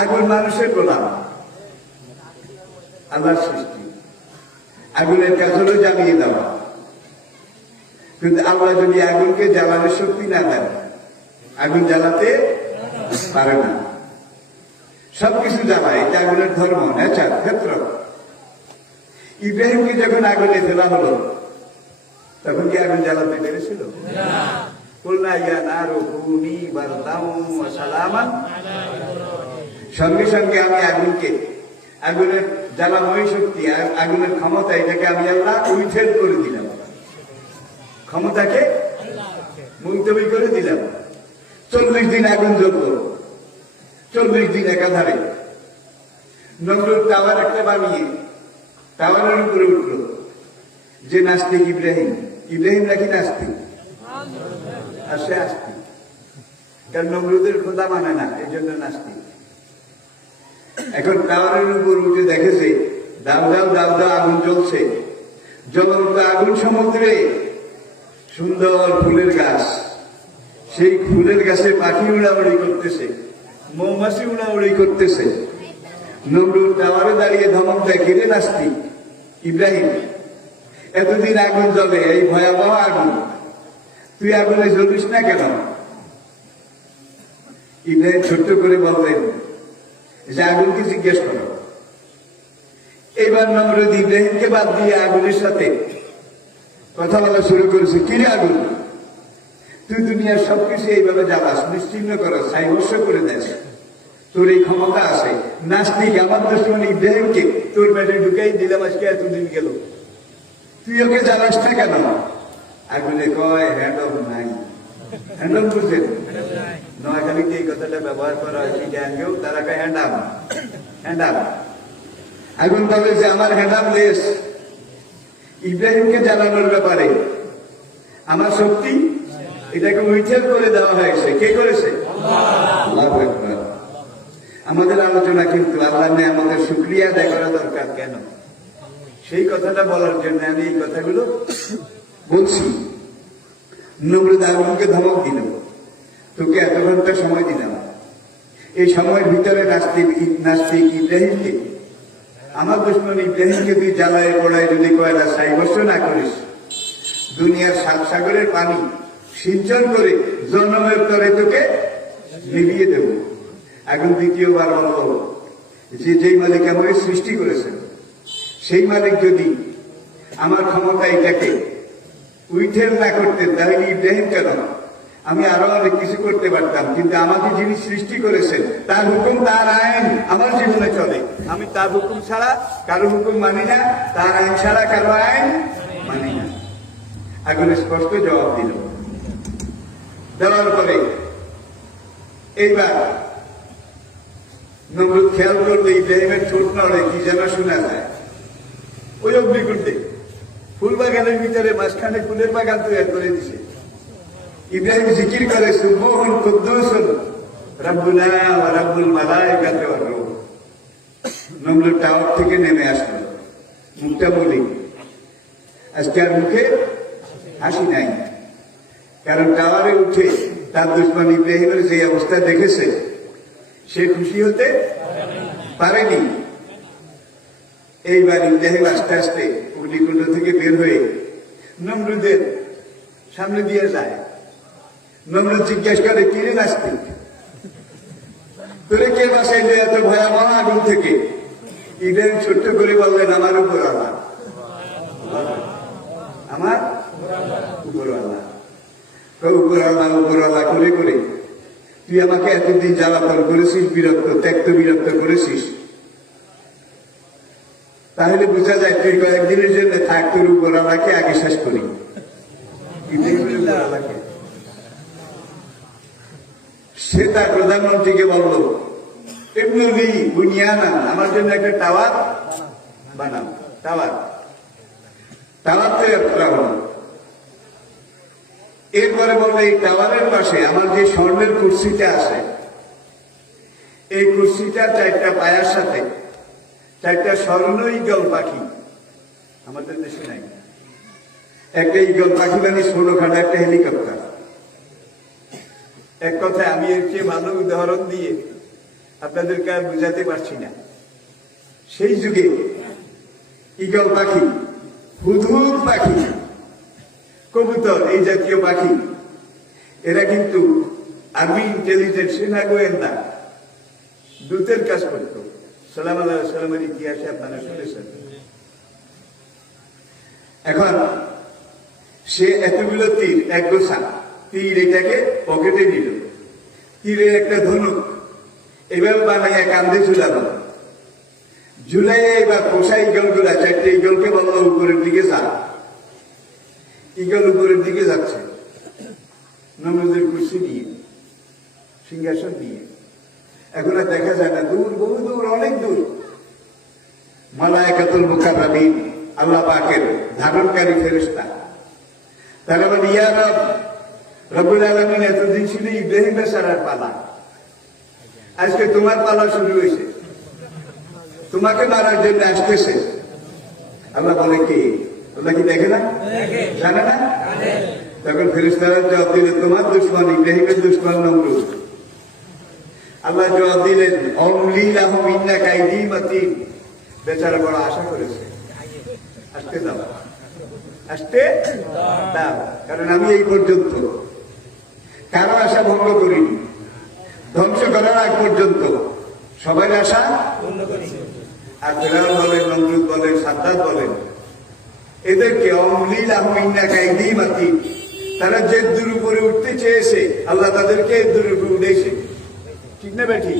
আগুন মানুষের গোলাম, আল্লাহর সৃষ্টি। আগুনের কাজ হলো জ্বালিয়ে দেওয়া, কিন্তু আল্লাহ যদি আগুনকে জ্বালানোর শক্তি না দেন, আগুন জ্বালাতে পারে না। সবকিছু জ্বালায়, এটা আগুনের ধর্ম, নেচার, ক্ষেত্র। ইব্রাহিমকে যখন আগুনে ফেলা হলো, তখন কি আগুন জ্বালাতে পেরেছিল? সঙ্গে সঙ্গে আমি আগুনকে, আগুনের জ্বালাময় শক্তি, আগুনের ক্ষমতা, এটাকে আমি আল্লাহ উইথেল করে দিলাম, ক্ষমতাকে মুলতবি করে দিলাম। 40 দিন আগুন জ্বলল, 40 দিন একাধারে। নমরুদ টাওয়ার একটা বানিয়ে টাওয়ারের উপরে উঠল। যে নাস্তিক ইব্রাহিম, ইব্রাহিম নাকি নাস্তিক, আর সে আস্তিক, কারণ নমরুদের খোদা মানে না, এই জন্য নাস্তিক। এখন টাওয়ারের উপর উঠে দেখেছে দাও দাও দাও দাও আগুন জ্বলছে, জ্বলন্ত আগুন সমুদ্রে। সুন্দর ফুলের গাছ, সেই ফুলের গাছে পাখি উড়াউড়ি করতেছে, মৌমাছি উড়াউড়ি করতেছে। নমরুদ টাওয়ারে দাঁড়িয়ে ধমক দেয়, কিরে নাস্তিক ইব্রাহিম, এতদিন আগুন জ্বলে, এই ভয়াবহ আগুন, তুই আগুনে জ্বলিস না কেন? ইব্রাহিম ছোট্ট করে বললেন যে আগুনকে জিজ্ঞেস করো। এবার নমরুদ ইব্রাহিমকে বাদ দিয়ে আগুনের সাথে কথা বলা শুরু করেছে। কিরে আগুন, তুই দুনিয়ার সবকিছু এইভাবে জ্বালাস, নিশ্চিহ্ন করো, সাইবর্ষ করে দেস, তোর এই ক্ষমতা আছে। নাস্তিক আমার দুশ্মন ইব্রাহিমকে তোর পেটে ঢুকাই দিলাম, আজকে এতদিন গেল, তুই ওকে জ্বালাস না কেন? আগুনে কয় হ্যান্ডল নাই। হ্যান্ডল বুঝছেন? নোয়াখালীতে এই কথাটা ব্যবহার করা হয়, চিটাঙ্গেও তারা কয় হ্যান্ডাম, হ্যান্ডাম। আগুন বলে যে আমার হ্যান্ডাম লেস। ইব্রাহিমকে জ্বালানোর ব্যাপারে আমার শক্তি, এটাকে উইথেল করে দেওয়া হয়েছে। কে করেছে? আল্লাহু আকবার। আমাদের আলোচনা কিন্তু আল্লাহ নেই, আমাদের শুকরিয়া আদায় করা দরকার। কেন? সেই কথাটা বলার জন্য আমি এই কথাগুলো বলছি। নমরুদ আগুনকে ধমক দিল, তোকে এত ঘন্টা সময় দিলাম, এই সময়ের ভিতরে নাস্তিক ইব্রাহিমকে, আমার দুশ্মন ইব্রাহিমকে তুই জ্বালায় পোড়ায় যদি কয়লা সাইবর্ষ না করিস, দুনিয়ার 7 সাগরের পানি সিঞ্চন করে জন্মের তরে তোকে নিভিয়ে দেব। এখন দ্বিতীয়বার বলব যে যেই মালিক আমাকে সৃষ্টি করেছেন, সেই মালিক যদি আমার ক্ষমতা এটাকে উইথেল না করতেন, তাহলে ইব্রাহিম কেন, আমি আরো অনেক কিছু করতে পারতাম। কিন্তু আমাকে যিনি সৃষ্টি করেছেন, তার হুকুম, তার আইন আমার জীবনে চলে। আমি তার হুকুম ছাড়া কারো হুকুম মানি না, তার আইন ছাড়া কারো আইন মানি না। আগুনে স্পষ্ট জবাব দিল। দেওয়ার পরে এইবার নমরুদ খেয়াল করলে ইব্রাহিমের ঠোঁট নড়ে, কি যেন শোনা যায়। ওই অগ্নিকুণ্ডে ফুল বাগানের ভিতরে মাঝখানে ফুলের বাগান তৈরি করে দিছে। ইব্রাহিম জিকির করে সুবহান কুদ্দুসুন রাব্বুনা ওয়া রাব্বুল মালায়েকাতি ওয়ার রূহ। নমরুদ টাওয়ার থেকে নেমে আসলো, মুখটা বলি, আজকে আর মুখে হাসি নাই, কারণ টাওয়ারে উঠে তার দুশ্মন ইব্রাহিমের যে অবস্থা দেখেছে, সে খুশি হতে পারেনি। এইবার ইব্রাহিম আস্তে আস্তে অগ্নিকুণ্ড থেকে বের হয়ে নমরুদের সামনে দিয়ে যায়। নমরুদ জিজ্ঞেস করে, কিরে নাস্তিক, তোরে কে বাঁচাইলে এত ভয়াবহ আগুন থেকে? ইব্রাহিম ছোট্ট করে বললেন, আমার উপর আল্লাহ, আমার উপর আল্লাহ। উপর আল্লাহ উপর আল্লাহ করে করে তুই আমাকে এতদিন জ্বালাতন করেছিস, বিরক্ত, ত্যক্ত বিরক্ত করেছিস, তাহলে বোঝা যায় তুই কয়েকদিনের জন্য থাক, তোর উপর আল্লাহকে আগে শেষ করি। আল্লাহকে সে তার প্রধানমন্ত্রীকে বলল, এমনি বুনিয়ানা, আমার জন্য একটা টাওয়ার বানাও, টাওয়ার তৈরি করা হলো। এরপরে বললো, এই টাওয়ারের পাশে আমার যে স্বর্ণের কুর্সিটা আছে, এই কুর্সিটা 4টা পায়ার সাথে 4টা স্বর্ণ ঈগল পাখি, আমাদের দেশে নাই, একটা ঈগল পাখি মানে ষোলোখানা একটা হেলিকপ্টার। এক কথায় আমি এর চেয়ে ভালো উদাহরণ দিয়ে আপনাদেরকে আর বুঝাতে পারছি না। সেই যুগে ঈগল পাখি, হুদহুদ পাখি, কবুতর, এই জাতীয় পাখি এরা কিন্তু আর্মি ইন্টেলিজেন্স, সেনা গোয়েন্দা, দূতের কাজ করত। সাল্লাল্লাহু আলাইহি ওয়াসাল্লামের ইতিহাসে আপনারা শুনেছেন। এখন সে এতগুলো তীর, এক গোছা তীর এটাকে পকেটে নিল, তীরের একটা ধনুক এবার বানাইয়া কান্দে ঝুলালো, ঝুলাইয়া এবার পোষা ইগল গুলা, চারটে ইগলকে বললো উপরের দিকে যা। ইগল উপরের দিকে যাচ্ছে নমরুদের কুরসি নিয়ে, সিংহাসন নিয়ে। এখন আর দেখা যায় না, দূর, বহু দূর, অনেক দূর মালায়েকাতুল মুকাররামিন, আল্লাহ পাকের ধারণকারী ফেরেশতা, তারা বলে ইয়া রব, রব্বুল আলামিন এতদিন ছিল ইব্রাহিম বেচারার পালা, আজকে তোমার পালা শুরু হয়েছে, তোমাকে মারার জন্য আসতেছে। আল্লাহ বলে কি, আল্লাহ কি দেখে না, জানে না? তখন ফেরেশতারা জবাব দিলেন, তোমার দুশমন ইব্রাহিমের দুশমন নমরুদ। আল্লাহ জবাব দিলেন, অমলি লাহুম ইন্না কাইদি মাতিন। বেচারা বড় আশা করেছে, আসতে দাও, আসতে দাও, কারণ আমি এই পর্যন্ত কারো আশা ভঙ্গ করিনি, ধ্বংস করার আগ পর্যন্ত সবাই আশা পূর্ণ করেছি। আর ফেরাউন বলেন, নমরুদ বলেন, সাদ্দাত বলেন, এদেরকে অমলি লাহুম ইন্না কাইদি মাতিন, তারা যে দূর উপরে উঠতে চেয়েছে আল্লাহ তাদেরকে দূর উপরে উঠেছে। ঠিক না বেঠি?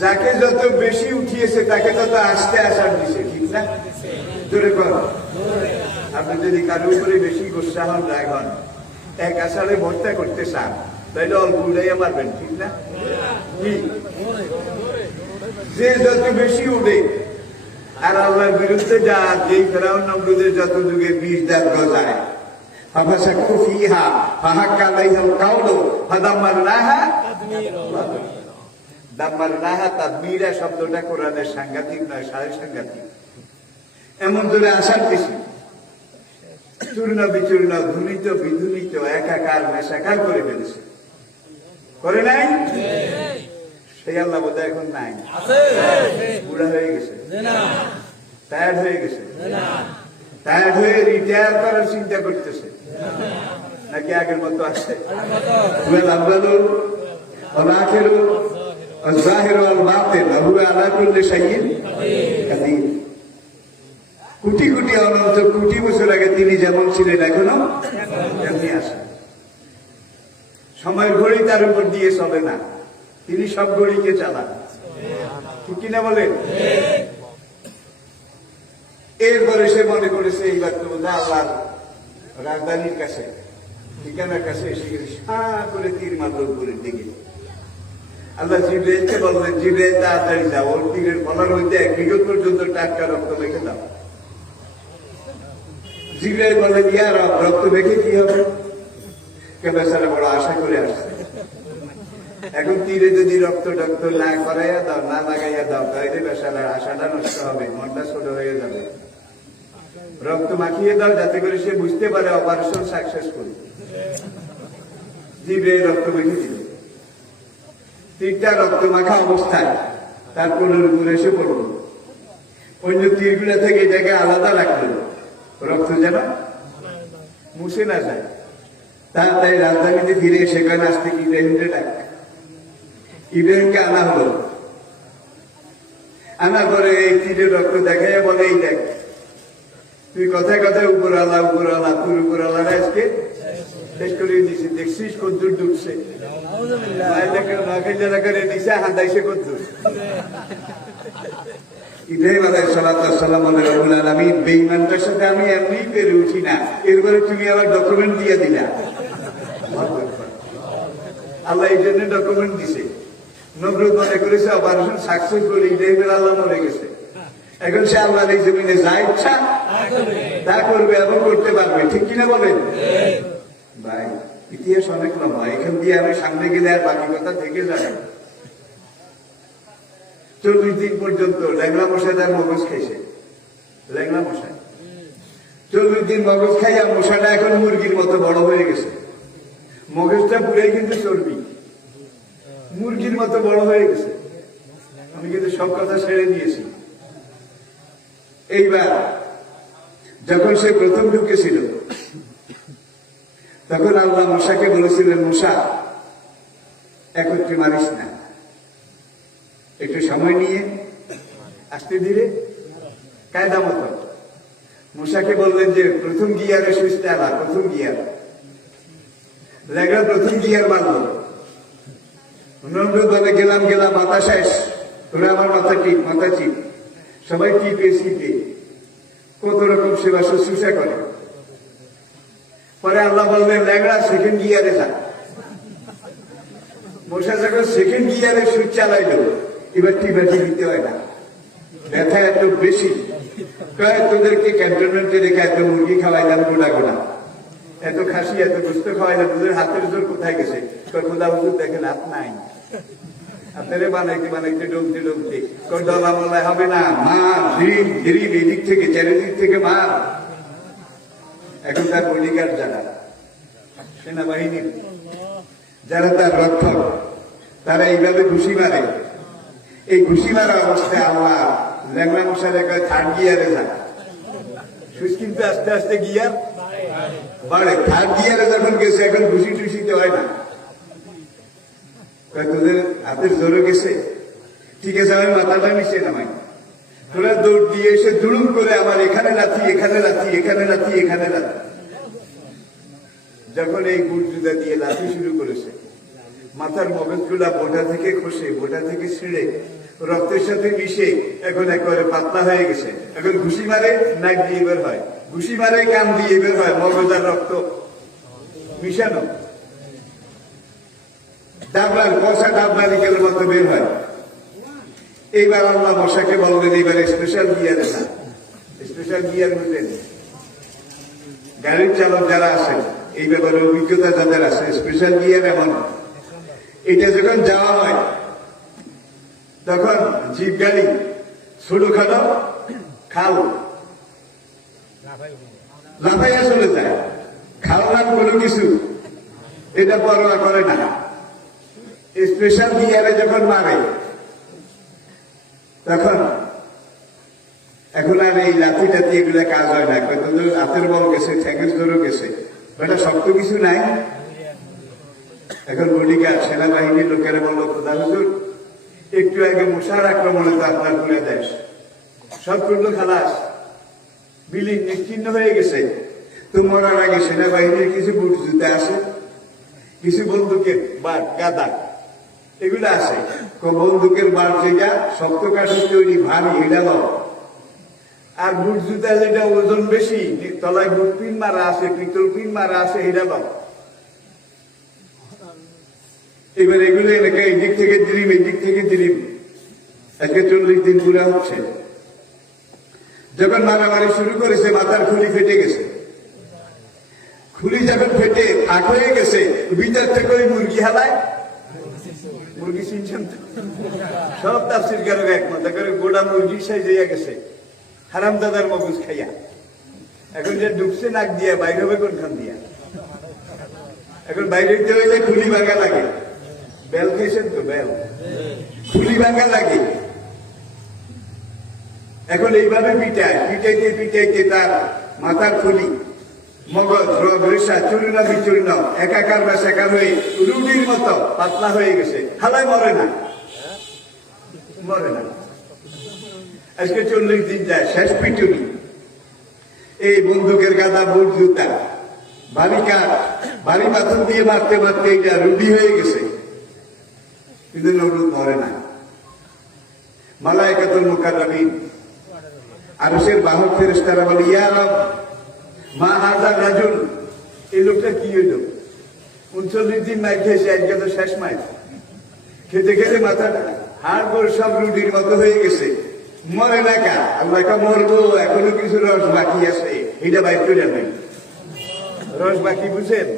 যাকে যত বেশি উঠিয়েছে তাকে তত আস্তে আসার দিছে। ঠিক না? জোরে কর। আপনি যদি কারো উপরে বেশি গোসা হন, রাগ হন, এক আষাঢ়ে ভর্তা করতে চান, তাইলে অল্প উড়াইয়া মারবেন। ঠিক না? যে যত বেশি উঠে আর আল্লাহর বিরুদ্ধে যা, যেই ফেরাউন নমরুদের যত যুগে 20 দাঁত গজায়, ফাসাকু ফিহা ফাহাক্কা আলাইহিল কাউলু ফাদাম্মারনাহা তাদমীরা। দাম্মারনাহা তাদমীরা শব্দটা কোরআনের সাংঘাতিক নয়, সাড়ে সাংঘাতিক। এমন ধরে আসার বেশি চূর্ণ বিচূর্ণ, ধুনিত বিধুনিত, একাকার মেশাকার করে ফেলেছে। করে নাই? সেই আল্লাহ বোধহয় এখন নাই, বুড়া হয়ে গেছে, টায়ার্ড হয়ে গেছে, টায়ার্ড হয়ে রিটায়ার করার চিন্তা করতেছে, নাকি আগের মতো আছে? কোটি কোটি অনন্ত কোটি বছর আগে তিনি যেমন ছিলেন এখনো তেমনি আসেন। সময়ের ঘড়ি তার উপর দিয়ে চলে না, তিনি সব ঘড়িকে চালান। ঠিক কিনা বলেন? এরপরে সে মনে করেছে এইবার তো আল্লাহর রাজধানীর কাছে, ঠিকানার কাছে এসে গেছে, সাঁ করে তীর মারল উপরের দিকে। আল্লাহ জিবরাইলকে বললেন, জিবরাইল তাড়াতাড়ি যাও, ওর তীরের ফলার মধ্যে 1 বিঘত পর্যন্ত টাটকা রক্ত মেখে দাও। জিবরাইল বললেন, ইয়া রব, রক্ত মেখে কি হবে? বেচারা বড় আশা করে আসছে, এখন তীরে যদি রক্ত টক্ত না করাইয়া দাও, না লাগাইয়া দাও, তাইলে বেচারার আশাটা নষ্ট হবে, মনটা ছোট হয়ে যাবে। রক্ত মাখিয়ে দাও যাতে করে সে বুঝতে পারে অপারেশন সাকসেসফুল। জিবরাইল রক্ত মেখে দিল। তীরটা রক্ত মাখা অবস্থায় তার কোলের উপরে এসে পড়ল। অন্য তীরগুলা থেকে এটাকে আলাদা রাখলো, রক্ত যেন মুছে না যায়। তাই রাজধানীতে ফিরে সেখানে আসতে ইব্রাহিমকে ডাক, ইব্রাহিমকে আনা হলো। আনার পরে এই তীরের রক্ত দেখাইয়া বলে, এই দেখ, তুই কথায় কথায় উপর আলা, তোর উপর আলা আজকে শেষ করে দিচ্ছি, দেখছিস কদ্দুর ডুবছে, করে নিচে হাঁদাইছে কদ্দুর। ইব্রাহিম আলাইহিস সালাম বলে, রব্বুল আলামিন, বেঈমানটার সাথে আমি এমনি পেরে উঠি না, এরপরে তুমি আবার ডকুমেন্ট দিয়ে দিলা। আল্লাহ এই জন্য ডকুমেন্ট দিছে। নমরুদ মনে করেছে অপারেশন সাকসেসফুল, ইব্রাহিমের আল্লাহ মরে গেছে, এখন সে আল্লাহর এই জমিনে যা ইচ্ছা তা করবে এবং করতে পারবে। ঠিক কিনা বলেন ভাই? ইতিহাস অনেক লম্বা, এখান দিয়ে আমি সামনে গেলে আর বাকি কথা থেকে যাবে। 40 দিন পর্যন্ত ল্যাংলা মশাই তার মগজ খাইছে, ল্যাংলা মশাই 40 দিন মগজ খাইয়া মশাটা এখন মুরগির মতো বড় হয়ে গেছে। মগজটা পুরাই কিন্তু চর্বি, মুরগির মতো বড় হয়ে গেছে। আমি কিন্তু সব কথা ছেড়ে দিয়েছি। এইবার যখন সে প্রথম ঢুকেছিল তখন আল্লাহ মূসাকে বলেছিলেন, মূসা একত্রে মারিস না, একটু সময় নিয়ে আস্তে ধীরে কায়দা মতো। মূসাকে বললেন যে প্রথম গিয়ারে সুইচটা আলা, প্রথম গিয়ার। লেগা প্রথম গিয়ার মারল। নমরুদ বলে গেলাম মাথা শেষ, তোরা আমার মাথা টিপ, মাথা চিপ। সবাই টিপে চিপে কত রকম সেবা শুশ্রূষা করে। পরে আল্লাহ বললেন লেগা সেকেন্ড গিয়ারে যা। মূসা যখন সেকেন্ড গিয়ারে সুইচ চালাইল, এবার টিপা টিপিতে হয় না, ব্যথা এত বেশি। তোদেরকে ক্যান্টনমেন্টে রেখে এত মুরগি খাওয়াইলাম গোটা গোটা, এত খাসি এত গোস্ত খাওয়াইলাম, তোদের হাতের জোর কোথায় গেছে? খোদা হুজুর দেখেন হাত নাই, আপনারে বানাইতে বানাইতে ডলতে ডলতে দলা মলায় হবে না, মার ধীরিব এদিক থেকে চারিদিক থেকে মার। এখন তার বডিগার্ড যারা সেনাবাহিনীর, যারা তার রক্ষক, তারা এইভাবে ঘুষি মারে। এই ঘুষি মারা অবস্থায় আল্লাহ ল্যাংলা মশারে কয় থার্ড গিয়ারে যা। সুইচ কিন্তু আস্তে আস্তে গিয়ার বাড়ে। থার্ড গিয়ারে যখন গেছে এখন ঘুষি টুসিতে হয় না। তোদের হাতের জোরে গেছে, ঠিক আছে আমি মাথাটা নিচে নামাই, তোরা দৌড় দিয়ে এসে দুড়ুম করে আমার এখানে লাথি, এখানে লাথি, এখানে লাথি, এখানে লাথি। যখন এই গুড় জুতা দিয়ে লাথি শুরু করেছে, মাথার মগজগুলা বোটা থেকে খসে, বোটা থেকে ছিঁড়ে রক্তের সাথে মিশে এখন একেবারে পাতলা হয়ে গেছে। এখন ঘুষি মারে নাক দিয়ে বের হয়, ঘুষি মারে কান দিয়ে বের হয়, মগজ আর রক্ত মিশানো। ডাবলার কষা ডাবলারিকের মতো বের হয়। এইবার আল্লাহ মশাকে বললেন এইবারে স্পেশাল গিয়ারে না। স্পেশাল গিয়ার বুঝলেন, গাড়ির চালক যারা আছেন, এই ব্যাপারে অভিজ্ঞতা যাদের আছে, স্পেশাল গিয়ার এমন এটা যখন যাওয়া হয় তখন জিপ গাড়ি ছোটখাটো খাল লাফাইয়া চলে যায়, খাল নাম কোনো কিছু এটা পরোয়া করে না। স্পেশাল গিয়ারে যখন মারে তখন এখন আর এই লাথি টাথি এগুলা কাজ হয় না। হাতের বল গেছে, ঠ্যাঙের জোরও গেছে, এটা শক্ত কিছু নাই। এখন বডিগার্ড সেনাবাহিনীর লোকেরা বললো, খোদা হুজুর একটু আগে মশার আক্রমণে তো আপনার পুরো দেশ সব করলো খালাস, বিলীন নিশ্চিন্ন হয়ে গেছে। তো মরার আগে সেনাবাহিনীর কিছু বুট জুতা আছে, কিছু বন্দুকের বাট গাদা এগুলো আছে। বন্দুকের বাট যেটা শক্ত কাঠের তৈরি ভারী এটা লও, আর বুট জুতা যেটা ওজন বেশি, তলায় বুট পিন মারা আছে, পিতল পিন মারা আছে, এটা লও। এবার এগুলো এলাকায় এদিক থেকে দিলিম, এদিক থেকে দিলিম, আজকে 40 দিন পুরা হচ্ছে। যখন মারামারি শুরু করেছে মাথার খুলি ফেটে গেছে। খুলি যখন ফেটে ফাঁক হয়ে গেছে, ভিতর থেকে ওই মুরগি হালায়। মুরগি চিনছেন তো? সব তাফসীর কারক একমত করে গোটা মুরগি সাইজ হইয়া গেছে হারাম দাদার মগজ খাইয়া। এখন যে ঢুকছে নাক দিয়া, বাইরে হবে কোনখান দিয়া? এখন বাইরে হইতে হইলে খুলি ভাঙা লাগে। বেল খেয়েছেন তো? বেল খুলি ভাঙা লাগে। এখন এইভাবে পিটায়, পিটাইতে পিটাইতে তার মাথার খুলি, মগজ, রগ, রেশা চূর্ণ বিচূর্ণ একাকার বা সেকার হয়ে রুটির মতো পাতলা হয়ে গেছে। হালায় মরে না, মরে না। আজকে 40 দিন যায়, শেষ পিটুনি। এই বন্দুকের গাদা, বুট জুতা, ভারী কাঠ, ভারী পাথর দিয়ে মারতে মারতে এটা রুটি হয়ে গেছে, কিন্তু নমরুদ মরে না। মালায়েকাতুল মুকাররামিন আরশের বাহক ফেরেশতারা বলে, ইয়া রব মা হাযা রাজুল, এই লোকটা কি হইল? 39 দিন মাইর খেয়েছে, আজকে তো শেষ মাইর। খেতে খেতে মাথাটা হাড় গোড় সব রুটির মতো হয়ে গেছে, মরে না কা? আল্লাহ কা মরবো, এখনো কিছু রস বাকি আছে, এটা বাইর করে নেই। রস বাকি বুঝেন?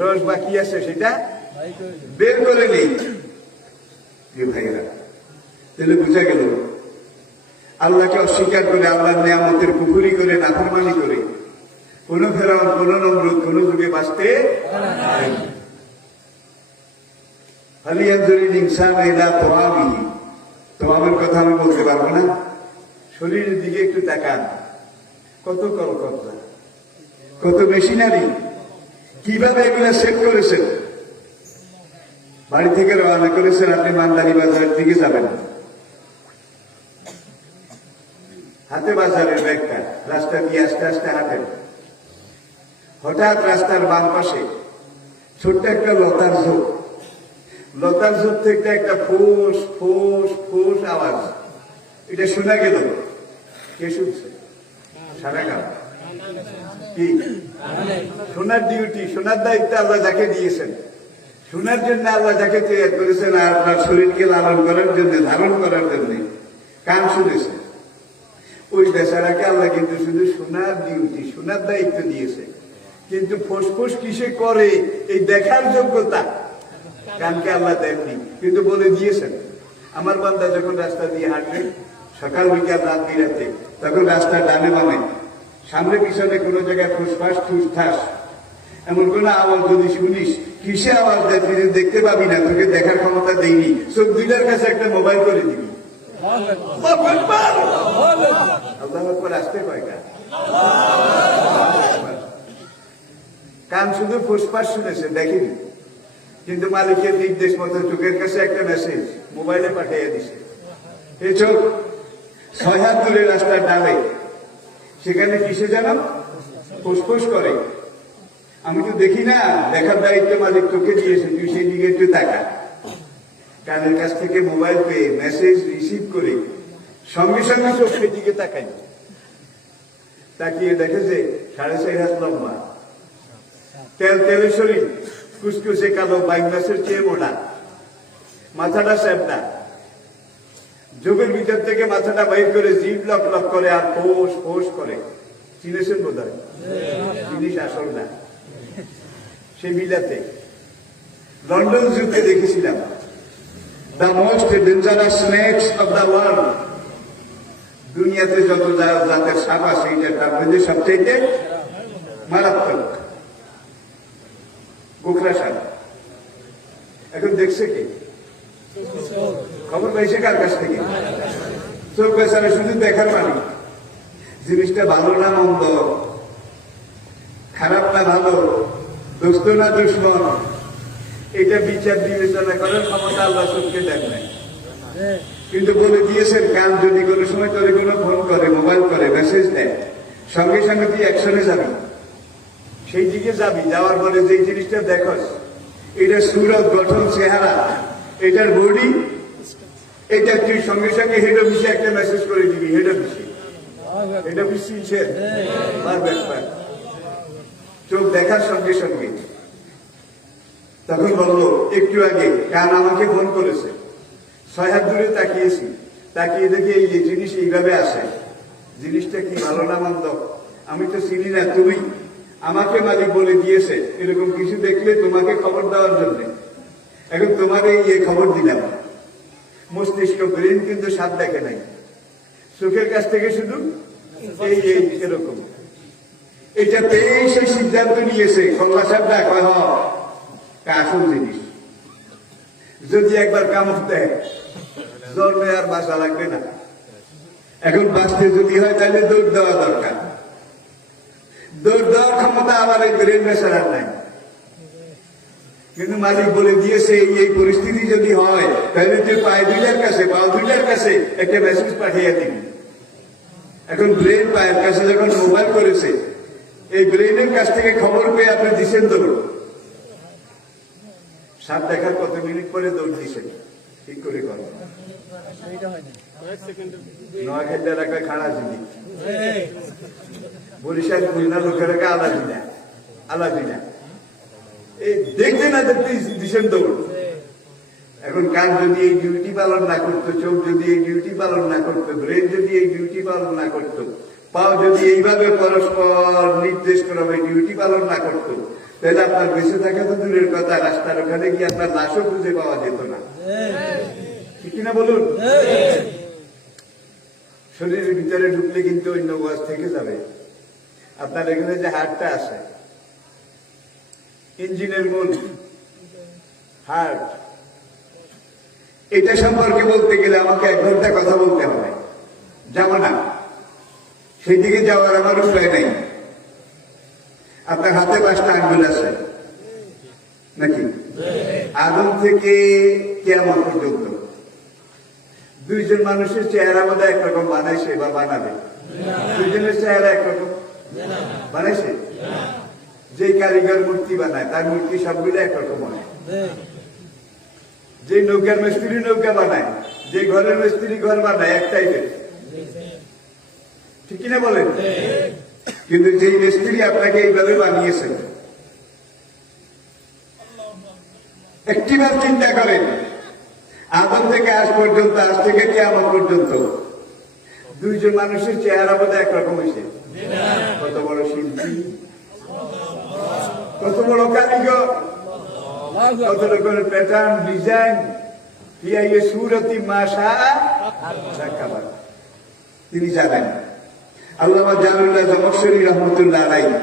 রস বাকি আছে, সেটা বের করে নেই। ভাইরা, তাহলে বুঝা গেল আল্লাহকে অস্বীকার করে, আল্লাহর নিয়ামতের কুফরি করে, নাফরমানি করে কোন ফেরাউন, কোন নমরুদ কোন যুগে বাঁচতে ফালিয়ানজুরিল ইনসানু ইলা তাআমিহি, তোমাদের কথা আমি বলতে পারবো না, শরীরের দিকে একটু তাকান, কত কলকরজা, কত মেশিনারি, কিভাবে এগুলো সেট করেছেন। বাড়ি থেকে রওনা করেছেন, আপনি মান্দারি বাজারের দিকে যাবেন, হাতে বাজারের ব্যাগটা, রাস্তা দিয়ে আস্তে আস্তে হাঁটেন, হঠাৎ রাস্তার বাম পাশে ছোট্ট একটা লতার ঝোপ, লতার ঝোপ থেকে একটা ফোঁস ফোঁস ফোঁস আওয়াজ, এটা শোনা গেল। কে শুনছে? সারা গান কি শোনার ডিউটি, শোনার দায়িত্ব আল্লাহ যাকে দিয়েছেন, শোনার জন্য আল্লাহ যাকে তৈরি করেছেন, আর আপনার শরীরকে লালন করার জন্য, ধারণ করার জন্য কান শুনেছেন, ওই বেচারাকে আল্লাহ কিন্তু শুধু শোনার ডিউটি, শোনার দায়িত্ব দিয়েছে, কিন্তু ফোসফোস কিসে করে এই দেখার যোগ্যতা কানকে আল্লাহ দেননি, কিন্তু বলে দিয়েছেন। আমার বান্দা যখন রাস্তা দিয়ে হাঁটবে সকাল বিকাল রাত বিরাতে, তখন রাস্তা ডানে বামে সামনে পিছনে কোনো জায়গায় ফুসফাস ঠুসঠাস এমন কোন আওয়াজ যদি শুনিস, কিসে আওয়াজ দেয় তুই দেখতে পাবি না, তোকে দেখার ক্ষমতা দেয়নি, চোখ দুইটার কাছে একটা মোবাইল করে দিবি। আল্লাহু আকবার আসতে কয়টা কান শুধু ফুসফাস শুনেছে, দেখেনি, কিন্তু মালিকের নির্দেশ মতো চোখের কাছে একটা মেসেজ মোবাইলে পাঠিয়ে দিছে। এই চোখ 6 হাত দূরে রাস্তার ডালে, সেখানে কিসে যেন ফুসফুস করে, আমি তো দেখি না, দেখার দায়িত্ব মালিক তোকে দিয়েছে, তুই সেই দিকে একটু তাকা। কানের কাছ থেকে মোবাইল পেয়ে মেসেজ রিসিভ করে সঙ্গে সঙ্গে চোখ সেদিকে তাকাই, তাকিয়ে দেখে যে 4.5 হাত লম্বা, তেলে শরীর, কুচকুচে কালো, বাইক মাসের চেয়ে মোটা, মাথাটা স্যাপটা, জোবের ভিতর থেকে মাথাটা বাইর করে জিভ লক লক করে আর ফোস ফোস করে। চিনেছেন বোধ হয়, জিনিস আসল না। সে বিলাতে লন্ডন জুতে দেখেছিলাম the most dangerous snake's of the world, দুনিয়াতে যত জাতের সাপ আছে তার মধ্যে সবচেয়ে মারাত্মক গোখরা সাপ। এখন দেখছে কে? খবর পাইছে কার কাছ থেকে? চোখ বেচারে শুধু দেখার মানে, জিনিসটা ভালো না মন্দ, খারাপ না ভালো, দোস্ত না দুশ্মন, এটা বিচার বিবেচনা করার ক্ষমতা আল্লাহ চোখকে দেন নাই। কিন্তু বলে দিয়েছেন কান যদি কোনো সময় তোরে কোনো ফোন করে, মোবাইল করে, মেসেজ দেয়, সঙ্গে সঙ্গে তুই অ্যাকশনে যাবি, সেই দিকে যাবি, যাওয়ার পরে যে জিনিসটা দেখস, এটা সুরত, গঠন, চেহারা, এটার বডি, এটা তুই সঙ্গে সঙ্গে হেড অফিসে একটা মেসেজ করে দিবি, হেড অফিসে, হেড অফিস চিনছেন, চোখ দেখার সঙ্গে সঙ্গে। তখন বললো একটু আগে কান আমাকে ফোন করেছে, 6 হাত দূরে তাকিয়েছি, তাকিয়ে দেখি এই যে জিনিস এইভাবে আসে, জিনিসটা কি ভালো না মন্দ আমি তো চিনি না, তুমি আমাকে মালিক বলে দিয়েছে এরকম কিছু দেখলে তোমাকে খবর দেওয়ার জন্য, এখন তোমার এই খবর দিলাম। মস্তিষ্ক, ব্রেন কিন্তু সাপ দেখে নাই, চোখের কাছ থেকে শুধু এই এরকম, এটা পেয়ে সেই সিদ্ধান্ত নিয়েছে, কল্লা সাপটা কয় আসল জিনিস, যদি একবার কামড় দেয় জন্মে আর বাঁচা লাগবে না, এখন বাঁচতে যদি হয় তাহলে দৌড় দেওয়া দরকার, দৌড় দেওয়ার ক্ষমতা আবার এই ব্রেন বেচারার নাই। কিন্তু মালিক বলে দিয়েছে এই পরিস্থিতি যদি হয় তাহলে তুই পায়ে দুইটার কাছে, পাও দুইটার কাছে একটা মেসেজ পাঠিয়ে দিবি। এখন ব্রেন পায়ের কাছে যখন মোবাইল করেছে, এই ব্রেনের কাছ থেকে খবর পেয়ে আপনি দিচ্ছেন দৌড়, সাপ দেখার কত মিনিট পরে দৌড় দিচ্ছেন, ঠিক করে করো। নোয়াখালী রাখা খাড়া জিনিস, বরিশাল খুলনা লোকের রাখা আলাদিনা, এই দেখতে না দেখতে দিচ্ছেন দৌড়। এখন কান যদি এই ডিউটি পালন না করতো, চোখ যদি এই ডিউটি পালন না করতো, ব্রেন যদি এই ডিউটি পালন না করতো, পাও যদি এইভাবে পরস্পর নির্দেশ ক্রমে ডিউটি পালন না করতো, তাহলে আপনার বেঁচে থাকা তো দূরের কথা, রাস্তার ওখানে গিয়ে আপনার লাশও খুঁজে পাওয়া যেত না, ঠিক কিনা বলুন? শরীরের ভিতরে ঢুকলে কিন্তু অন্য ওয়াজ থেকে যাবে। আপনার এখানে যে হার্টটা আছে, ইঞ্জিনের মূল হার্ট, এটা সম্পর্কে বলতে গেলে আমাকে 1 ঘন্টা কথা বলতে হবে, যাব না, সেদিকে যাওয়ার আমার উপায় নাই। আপনার হাতে 5টা আঙ্গুল আছে নাকি? আদম থেকে কিয়ামত পর্যন্ত 2 জন মানুষের চেহারা বোধহয় একরকম বানাইছে বা বানাবে? 2 জনের চেহারা একরকম বানাইছে? যে কারিগর মূর্তি বানায় তার মূর্তি সবগুলো একরকম হয়। যে নৌকার মিস্ত্রি নৌকা বানায়, যে ঘরের মিস্ত্রি ঘর বানায়, এক টাইপের, ঠিক কিনা বলেন? কিন্তু যে মিস্ত্রি আপনাকে এইভাবে বানিয়েছেন, একটিবার চিন্তা করেন, আদম থেকে আজ পর্যন্ত, আজ থেকে কিয়ামত পর্যন্ত 2 জন মানুষের চেহারা বোধহয় একরকম হয়েছে। কত বড় শিল্পী, কত বড় কারিগর, কত রকমের প্যাটার্ন, ডিজাইন, ফিয়াইয়ে সুরতি মাশা রাখাবার তিনি জানেন। আল্লামা জামিউল্লাহ জামশরী রহমতুল্লাহ আলাইহি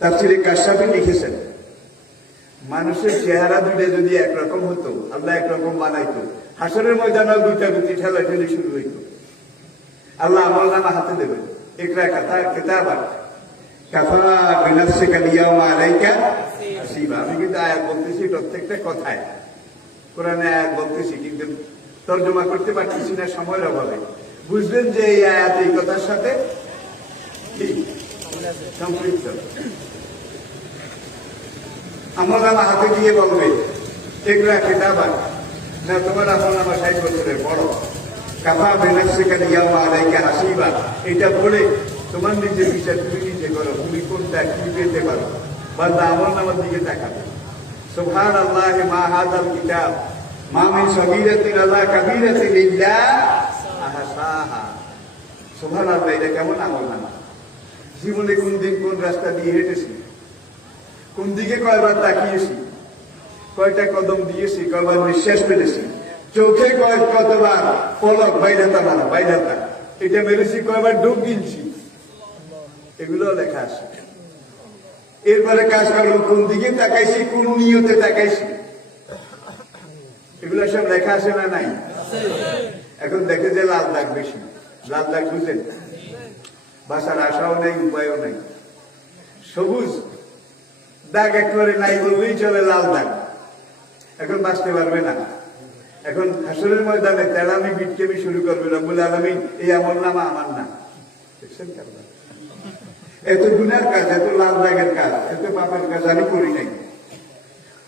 তাফসীরে কাশফে লিখেছেন, মানুষের চেহারা দুটো যদি একরকম হতো, আল্লাহ একরকম বানাইতো, হাসরের ময়দানে গুটাগুটি ঠেলাঠেলি শুরু হইত। আল্লাহ আমলনামা হাতে দেবেন, ইকরা কিতাবা কাফা বিনাফসিকা আল-ইয়াওমা আলাইকা হাসিবা। আমি কিন্তু আয়াত বলতেছি, প্রত্যেকটা কথায় কোরআনে আয়াত বলতেছি, কিন্তু তর্জমা করতে পারতেছি না সময়ের অভাবে। বুঝলেন যে এই আয়াত এই কথার সাথে সম্পৃক্ত। আমলনামা হাতে দিয়ে বলবে, ইকরা কিতাবা, না তোমার আমলনামা 60 বছরের বড়, কাফা বিনাফসিকা আল-ইয়াওমা আলাইকা হাসিবা। এটা পড়ে তোমার নিজের বিচার তুমি নিজে করো, তুমি কোনটা কি পেতে পারো। বান্দা আমলনামার দিকে তাকাবে, সুবহানাল্লাহ মা হাযাল কিতাব মা মিন সগীরাতিন আলা কাবীরাতিন ইল্লা আহসাহা। সুবহানাল্লাহ, এটা কেমন আমলনামা! জীবনে কোন দিন কোন রাস্তা দিয়ে হেঁটেছি, কোন দিকে কয়বার তাকিয়েছি, কয়টা কদম দিয়েছি, কয়বার নিঃশ্বাস ফেলেছি, চোখে কতবার পলক বাইরাতা মারা বাইরাতা, এটা মেরেছি, কয়বার ডুব গিলছি, এগুলো লেখা আছে। এরপরে কাজ করবো, কোন দিকে তাকাইছি, কোন নিয়তে তাকাইছি, এগুলো সব লেখা আছে না নাই? এখন দেখে যে লাল দাগ বেশি, লাল দাগ বুঝেন, বাসার আশাও নেই, উপায়ও নেই। সবুজ দাগ একেবারে নাই বললেই চলে, লাল দাগ, এখন বাঁচতে পারবে না। এখন হাসরের ময়দানে তেড়ামি বিটকেমি শুরু করবে, রব্বুল আলামিন এই আমলনামা আমার না। দেখছেন কেমন এত গুনার কাজ, এত লাল দাগের কাজ, এত পাপের কাজ আমি করি নাই।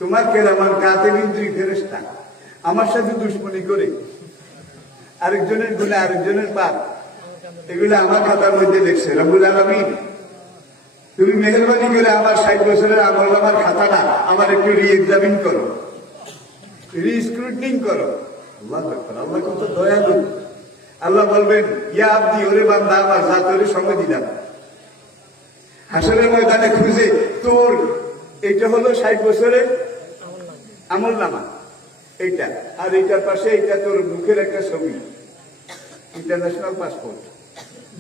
তোমার কেরামান কাতিবিন 2 ফেরেশতা আমার সাথে দুশ্মনী করে আরেকজনের গুনাহ, আরেকজনের পাপ, এগুলো আমার খাতার মধ্যে লিখছে। রব্বুল আলামিন তুমি মেহেরবানি করে আমার 60 বছরের আমলনামার খাতাটা আমার একটু রি-এক্সামিন করো, রি-স্ক্রুটনিং করো। আল্লাহু আকবার, আল্লাহ কত দয়ালু। আল্লাহ বলবেন, ইয়া আব্দি, ওরে বান্দা আমার, যা তোরে সময় দিলাম। হাসরের ময়দানে খুঁজে তোর এইটা হলো 60 বছরের আমলনামা, এইটা, আর এইটার পাশে এইটা তোর মুখের একটা ছবি, ইন্টারন্যাশনাল পাসপোর্ট,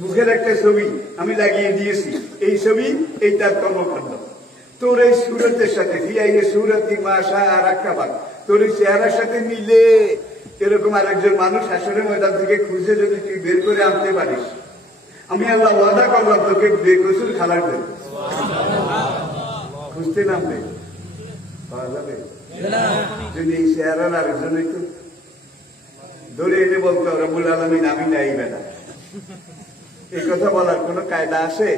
মুখের একটা ছবি আমি লাগিয়ে দিয়েছি। এই ছবি এইটার কর্মকাণ্ড তোর এই সুরতের সাথে, ফিয়াইয়ে সুরতি মাশা রাখাবা, তোর এই চেহারার সাথে মিলে এরকম আরেকজন মানুষ হাসরের ময়দান থেকে খুঁজে যদি তুই বের করে আনতে পারিস, আমি আল্লাহ ওয়াদা করলাম তোকে বেকসুর খালার দেব। খুঁজতে নামবে পাওয়া যাবে যদি এই চেহারার আরেকজন একটু ধরে এনে বলতো, রব্বুল আলামিন আমি নাই বেটা, এই কথা বলার কোন কায়দা আছে?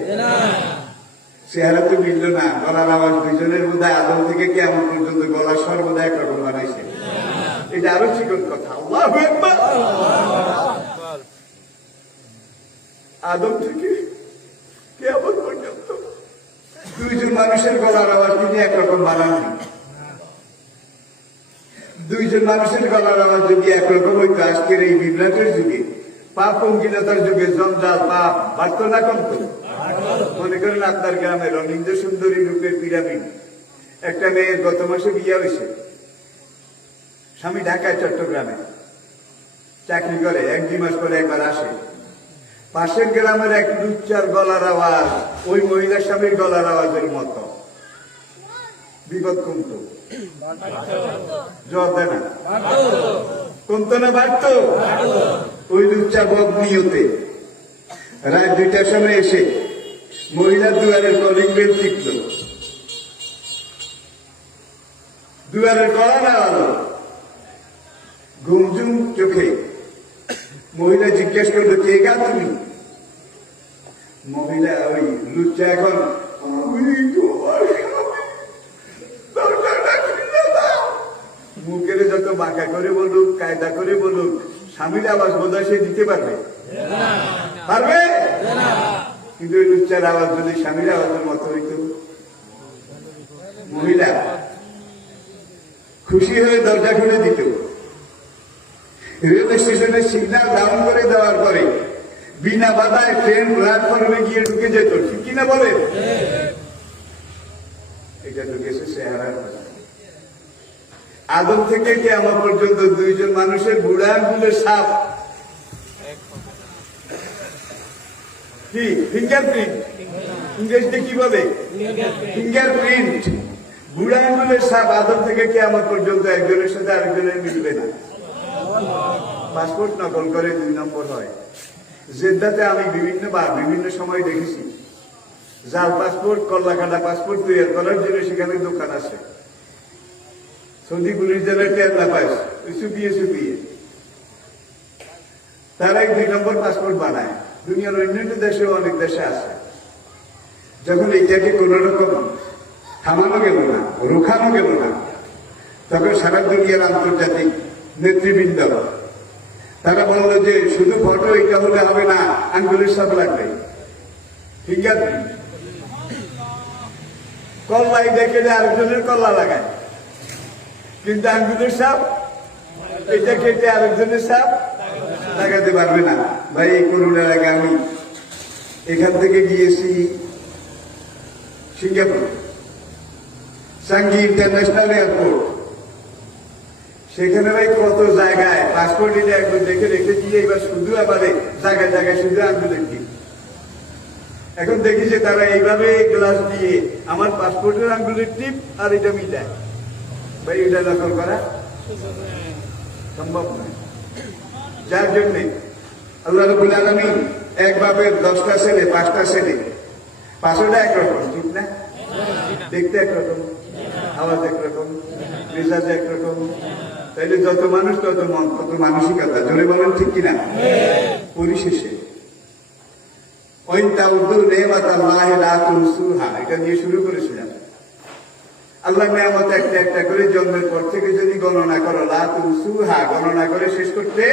চেহারা তো মিলল না, গলার আওয়াজ 2 জনের মধ্যে আদম থেকে কিয়ামত পর্যন্ত গলার স্বর বোধহয় একরকম বানাইছে, এটা আরো চিকন কথা। আল্লাহু আকবার। আদম থেকে কিয়ামত পর্যন্ত 2 জন মানুষের গলার আওয়াজ তিনি একরকম বানাননি। 2 জন মানুষের গলার আওয়াজ যদি একরকম হইতো, আজকের এই বিভ্রাটের যুগে, পাপ অঙ্কিলতার যুগে, জঞ্জাল পাপ বাড়ত না কমত? মনে করেন আপনার গ্রামে রবীন্দ্র সুন্দরী রূপের পিরামিড, একটা মেয়ের গত মাসে বিয়ে হয়েছে, স্বামী ঢাকায় চট্টগ্রামে চাকরি করে, 1-2 মাস পরে একবার আসে, পাশের গ্রামের এক লুচ্চার গলার আওয়াজ ওই মহিলার স্বামীর গলার আওয়াজের মতো। বিপদ কমতো, জবাব দেয় না, কমতো না বাড়তো? ওই লুচ্চা বদ নিয়তে রাত 2টার সময় এসে মহিলার দুয়ারের কলিং বেল টিকল, দুয়ারের কড়া নাড়ালো, ঘুমঝুম চোখে মহিলা জিজ্ঞেস করলো, কে গা তুমি? মহিলা ওই লুচ্চা এখন মুখের যত বাঁকা করে বলুক, কায়দা করে বলুক, স্বামীর আওয়াজ বোধ সে দিতে পারবে? পারবে? কিন্তু ওই লুচ্চার আওয়াজ যদি স্বামীর আওয়াজের মতো হইত, মহিলা খুশি হয়ে দরজা খুলে দিত। রেল স্টেশনে সিগন্যাল ডাউন করে দেওয়ার পরে বিনা বাধায় ট্রেন প্ল্যাটফর্মে গিয়ে ঢুকে যেত, ঠিক কিনা বলেন? এটা ঢুকেছে চেহারার কথা। আদম থেকে কিয়ামত পর্যন্ত 2 জন মানুষের বুড়া আঙ্গুলের ছাপ, কি ফিঙ্গারপ্রিন্ট, ইংরেজিতে কি বলে? ফিঙ্গারপ্রিন্ট। বুড়া আঙ্গুলের ছাপ আদম থেকে কিয়ামত পর্যন্ত একজনের সাথে আরেকজনের মিলবে না। পাসপোর্ট নকল করে 2 নম্বর হয়। জেদ্দাতে আমি বিভিন্নবার বিভিন্ন সময় দেখেছি, জাল পাসপোর্ট, কল্লাকাটা পাসপোর্ট তৈরি করার জন্য সেখানে দোকান আছে। সৌদি পুলিশ জেলার কেরলা পাস চুপিয়ে চুপিয়ে তারা 2 নম্বর পাসপোর্ট বানায়। দুনিয়ার অন্যান্য দেশেও অনেক দেশে আছে। যখন এইটাকে কোন রকম থামানো গেল না, রোখানো গেল না, তখন সারা দুনিয়ার আন্তর্জাতিক নেতৃবৃন্দ তারা বললো যে শুধু ফটো এটা হলে হবে না, আঙ্গুলের ছাপ লাগবে, ফিঙ্গারপ্রিন্ট। কল্লাই দেখে যে আরেকজনের কল্লা লাগায়, কিন্তু আঙ্গুলের ছাপ এটা কেটে আরেকজনের ছাপ লাগাতে পারবে না। ভাই, এই করোনার আগে আমি এখান থেকে গিয়েছি সিঙ্গাপুর, সাঙ্গি ইন্টারন্যাশনাল এয়ারপোর্ট। সেখানে ভাই কত জায়গায় পাসপোর্ট এটা একদম দেখে রেখে দিয়ে এবার শুধু আমাদের জায়গায় জায়গায় শুধু আঙ্গুলের টিপ। এখন দেখি যে তারা এইভাবে গ্লাস দিয়ে আমার পাসপোর্টের আঙ্গুলের টিপ আর এটা মিলায়। ভাই, এটা নকল করা সম্ভব নয়। যার জন্যে আল্লাহ রাব্বুল আলামিন এক বাপের 10টা ছেলে, 5টা ছেলে, 5টা একরকম, ঠিক না? দেখতে একরকম, আওয়াজ একরকম, মেজাজ একরকম। তাইলে যত মানুষ তত মন, তত মানসিকতা। জোরে বলেন ঠিক কিনা? পরিশেষে এটা দিয়ে শুরু করেছিলাম। আল্লাহ নিয়ামত একটা একটা করে জন্মের পর থেকে যদি গণনা করো, লা তুহসুহা, গণনা করে শেষ করতে,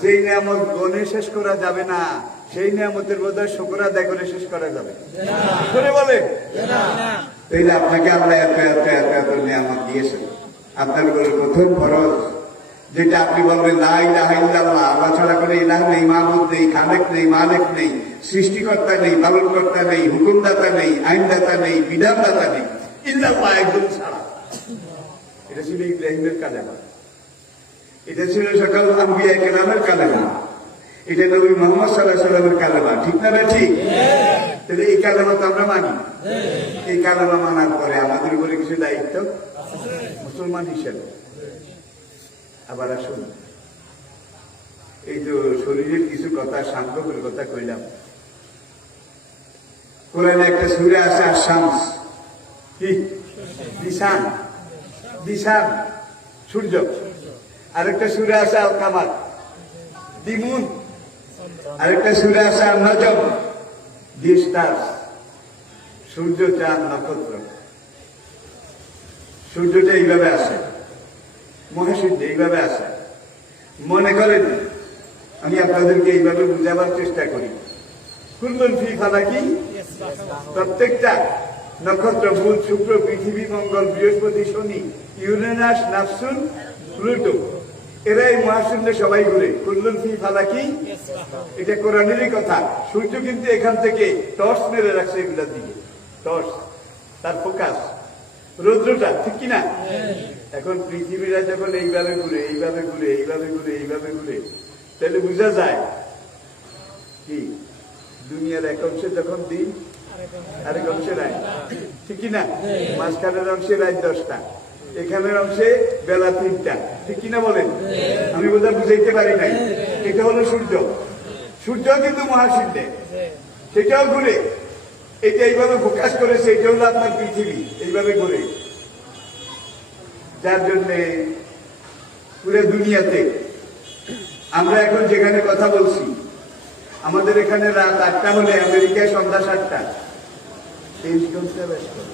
যেই নিয়ামত গণে শেষ করা যাবে না, সেই নিয়ামতের বোধহয় শুকর আদায় করে শেষ করা যাবে। করে বলে তাইলে আপনাকে আল্লাহ এত এত এত এত নিয়ামত দিয়েছেন। আপনার উপরে প্রথম ফরজ যেটা আপনি বলবেন, লা ইলাহা ইল্লাল্লাহ, আল্লাহ ছাড়া করে ইলাহ নেই, মাবুদ নেই, খালেক নেই, মালিক নেই, সৃষ্টিকর্তা নেই, পালনকর্তা নেই, হুকুমদাতা নেই, আইনদাতা নেই, বিধানদাতা নেই, ইল্লাল্লাহ একজন ছাড়া। এটা ছিল ইব্রাহিমের কালেমা, এটা ছিল সকল আম্বিয়া কেরামের কালেমা, এটা নবী মুহাম্মদ সাল্লাল্লাহু আলাইহি ওয়াসাল্লামের কালেমা, ঠিক না ঠিক? তাহলে এই কালেমা তো আমরা মানি। এই কালেমা মানার পরে আমাদের উপরে কিছু দায়িত্ব মুসলমান হিসেবে। আবার আসুন, এই তো শরীরের কিছু কথা, সাংখ্যের কথা কইলাম। কোরআনে একটা সূরা আছে আশ-শামস, কি বিশান, বিশান সূর্য। আরেকটা সূরা আছে আল কামার, দ্বিমুন। আরেকটা সূরা আছে আন নজম, দি স্টার্স, সূর্য, চাঁদ, নক্ষত্র। সূর্যটা এইভাবে আসে, মহাসূর্য এইভাবে আসে। মনে করেন আমি আপনাদেরকে এইভাবে বুঝাবার চেষ্টা করি। কুল্লুন ফি ফালাকি, প্রত্যেকটা নক্ষত্র, বুধ, শুক্র, পৃথিবী, মঙ্গল, বৃহস্পতি, শনি, ইউরেনাস, নেপচুন, প্লুটো, এরা এই মহাশূন্যে সবাই ঘুরে। কুল্লুন ফি ফালাকি, এটা কোরআনেরই কথা। সূর্য কিন্তু এখান থেকে টর্চ মেরে রাখছে এগুলোর দিকে, টর্চ, তার ফোকাস রৌদ্রটা, ঠিক কিনা? এখন পৃথিবীরা যখন এইভাবে ঘুরে, এইভাবে ঘুরে, এইভাবে ঘুরে, এইভাবে ঘুরে, তাহলে বোঝা যায় কি দুনিয়ার এক অংশে যখন দিন, আরেক অংশে রাত, ঠিক না? মাঝখানের অংশে রাত 10টা, এখানের অংশে বেলা 3টা, ঠিক কিনা বলেন? আমি বোধহয় বুঝাইতে পারি নাই। এটা হলো সূর্য। সূর্য কিন্তু মহাশূন্যে, সেটাও ঘুরে। এটা এইভাবে ফোকাস করেছে, এটা হলো আপনার পৃথিবী, এইভাবে ঘুরে। যার জন্যে পুরো দুনিয়াতে আমরা এখন যেখানে কথা বলছি, আমাদের এখানে রাত 8টা হলে আমেরিকায় সন্ধ্যা 7টা, 23 ঘন্টা বেশ কম।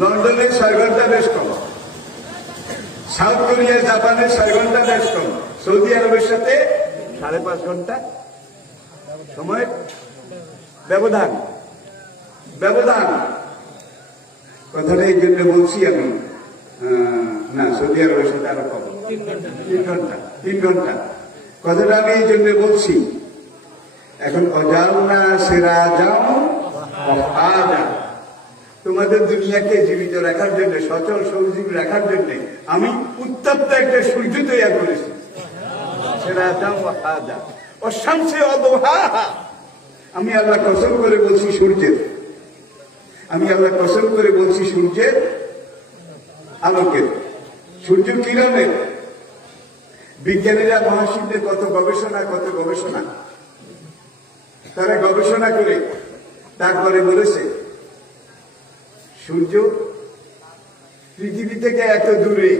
লন্ডনে 6 ঘন্টা বেশ কম, সাউথ কোরিয়া জাপানে 6 ঘন্টা বেশ কম, সৌদি আরবের সাথে 5.5 ঘন্টা সময় ব্যবধান। কথাটা এই জন্য বলছি আমি, না সৌদি আরবের সাথে আরো কম, 3 ঘন্টা। কথাটা আমি এই জন্য বলছি। এখন অজানা সেরা যাও তোমাদের দুনিয়াকে জীবিত রাখার জন্য, সচল সজীব রাখার জন্য আমি উত্তপ্ত একটা সূর্য তৈরি করেছি। সেরা যাও ও শামসে অদোহা। আমি আল্লাহ কসম করে বলছি সূর্যের, সূর্যের আলোকের, সূর্য কিরণের। বিজ্ঞানীরা মহাশূন্যে কত গবেষণা তারা গবেষণা করে তারপরে বলেছে সূর্য পৃথিবী থেকে এত দূরে,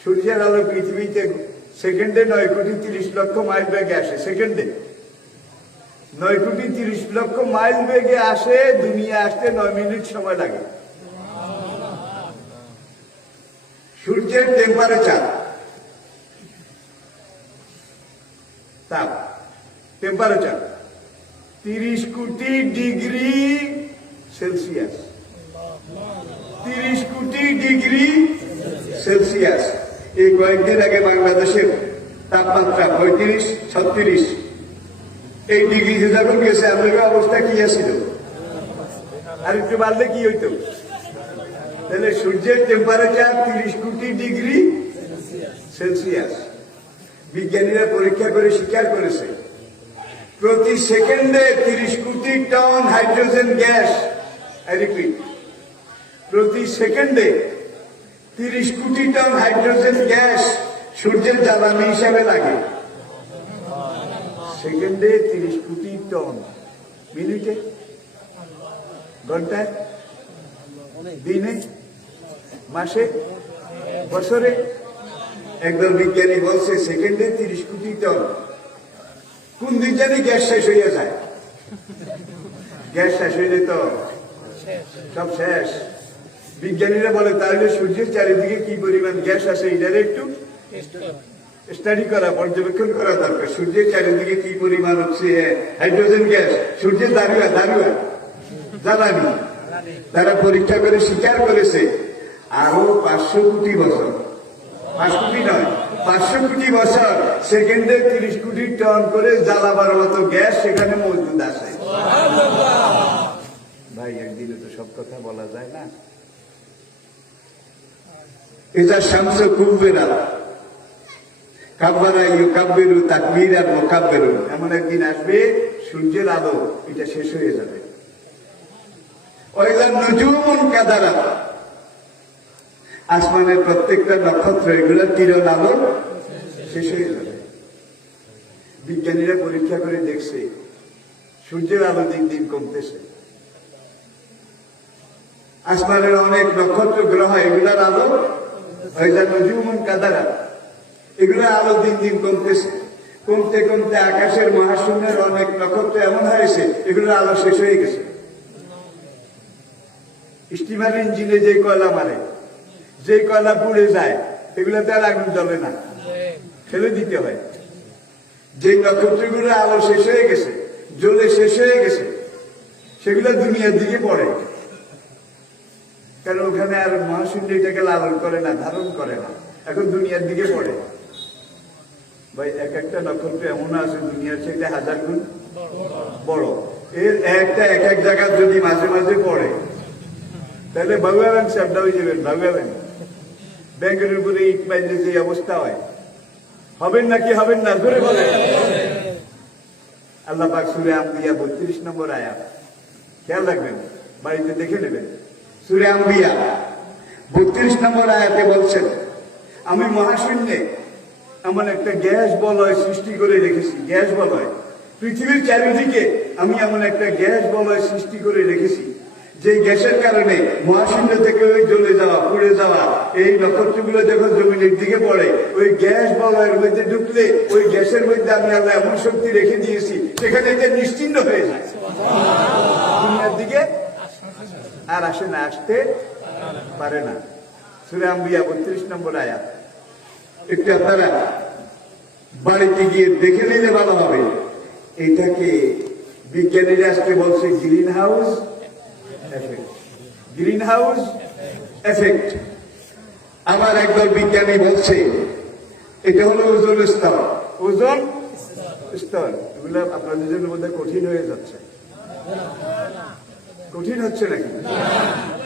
সূর্যের আলো পৃথিবীতে সেকেন্ডে 9,30,00,000 মাইল বেগে আসে। সেকেন্ডে 9,30,00,000 মাইল বেগে আসে, দুনিয়া আসতে 9 মিনিট সময় লাগে। সূর্যের টেম্পারেচার, তাপ, টেম্পারেচার 30 কোটি ডিগ্রি সেলসিয়াস। 30 কোটি ডিগ্রি সেলসিয়াস। এই কয়েকদিন আগে বাংলাদেশের তাপমাত্রা 35-36 এই ডিগ্রিতে যখন গেছে, আমাদের অবস্থা কি আছিল? আর একটু বাড়লে কি হইতো? তাহলে সূর্যের টেম্পারেচার 30 কোটি ডিগ্রি সেলসিয়াস। বিজ্ঞানীরা পরীক্ষা করে স্বীকার করেছে প্রতি সেকেন্ডে 30 কোটি ton hydrogen gas, I repeat, প্রতি সেকেন্ডে 30 কোটি টন হাইড্রোজেন গ্যাস সূর্যের জ্বালানি হিসাবে লাগে। সেকেন্ডে 30 কোটি টন, মিনিটে, ঘন্টায়, দিনে, মাসে, বছরে। একদল বিজ্ঞানী বলছে সেকেন্ডে 30 কোটি টন। কোন দিন জানি গ্যাস শেষ হইয়া যায়। গ্যাস শেষ হইলে তো সব শেষ। বিজ্ঞানীরা বলে তাহলে সূর্যের চারিদিকে কি পরিমাণ গ্যাস আছে, এটার একটু স্টাডি করা, পর্যবেক্ষণ করা দরকার। সূর্যের চারিদিকে কি পরিমাণ হচ্ছে হাইড্রোজেন গ্যাস, সূর্যের জ্বালানি। তারা পরীক্ষা করে স্বীকার করেছে আরো 500 কোটি বছর, 5 কোটি নয়, 500 কোটি বছর সেকেন্ডে 30 কোটি টন করে জ্বালাবার মতো গ্যাস সেখানে মজুদ আছে। ভাই, একদিনে তো সব কথা বলা যায় না। এটা শামসু কুব্বেরা কাব্বারা ইউকাব্বিরু তাকবীরান মুকাব্বিরুন। এমন একদিন আসবে সূর্যের আলো এটা শেষ হয়ে যাবে। ওয়াইযা নুজুমুন কাদারাত, আসমানের প্রত্যেকটা নক্ষত্র, এগুলোর কিরণ আলো শেষ হয়ে যাবে। বিজ্ঞানীরা পরীক্ষা করে দেখছে সূর্যের আলো দিন দিন কমতেছে। আসমানের অনেক নক্ষত্র গ্রহ, এগুলার আলো ওয়াইযা নুজুমুন কাদারাত, এগুলোর আলো দিন দিন কমতেছে। কমতে কমতে আকাশের মহাশূন্যের অনেক নক্ষত্র এমন হয়েছে এগুলোর আলো শেষ হয়ে গেছে। স্টিমার ইঞ্জিনে যে কয়লা মারে, যে কয়লা পুড়ে যায়, এগুলোতে আর আগুন জ্বলে না, ফেলে দিতে হয়। যে নক্ষত্রগুলো আলো শেষ হয়ে গেছে, জ্বলে শেষ হয়ে গেছে, সেগুলো দুনিয়ার দিকে পড়ে। কারণ ওখানে আর মহাশূন্য এটাকে লালন করে না, ধারণ করে না, এখন দুনিয়ার দিকে পড়ে। ভাই, এক একটা নক্ষত্র এমন আছে দুনিয়ার চেয়ে 1000 গুণ বড়। এর একটা এক এক জায়গায় যদি মাঝে মাঝে পড়ে, তাহলে ভাববেন সাবডা হয়ে যাবেন। ভাববেন ব্যাংকের উপরে ইট মাইলে যে অবস্থা হয়, হবেন নাকি হবেন না? ধরে বলে আল্লাহ পাক সূরা আম্বিয়া 32 নম্বর আয়াত, খেয়াল রাখবেন, বাড়িতে দেখে নেবেন। সূরা আম্বিয়া 32 নম্বর আয়াতে বলছেন, আমি মহাশূন্যে এমন একটা গ্যাস বলয় সৃষ্টি করে রেখেছি। গ্যাস বলয়, পৃথিবীর চারিদিকে আমি এমন একটা গ্যাস বলয় সৃষ্টি করে রেখেছি, যে গ্যাসের কারণে মহাশূন্য থেকে ওই জ্বলে যাওয়া, পুড়ে যাওয়া এই নক্ষত্রগুলো যখন জমিনের দিকে পড়ে, ওই গ্যাস বলয়ের মধ্যে ঢুকলে ওই গ্যাসের মধ্যে আমি আল্লাহ এমন শক্তি রেখে দিয়েছি, সেখানে এটা নিশ্চিন্ন হয়ে যায়, দুনিয়ার দিকে আর আসে না, আসতে পারে না। সূরা আম্বিয়া 32 নম্বর আয়াত। একটু আপনারা বাড়িতে গিয়ে দেখে নিলে ভালো হবে। এটাকে বিজ্ঞানীরা আজকে বলছে green house effect. Green house effect. আমার একদল বিজ্ঞানী বলছে এটা হলো ওজোন স্তর। ওজোন স্তর, এগুলো আপনাদের জন্য বোধহয় কঠিন হয়ে যাচ্ছে। কঠিন হচ্ছে নাকি?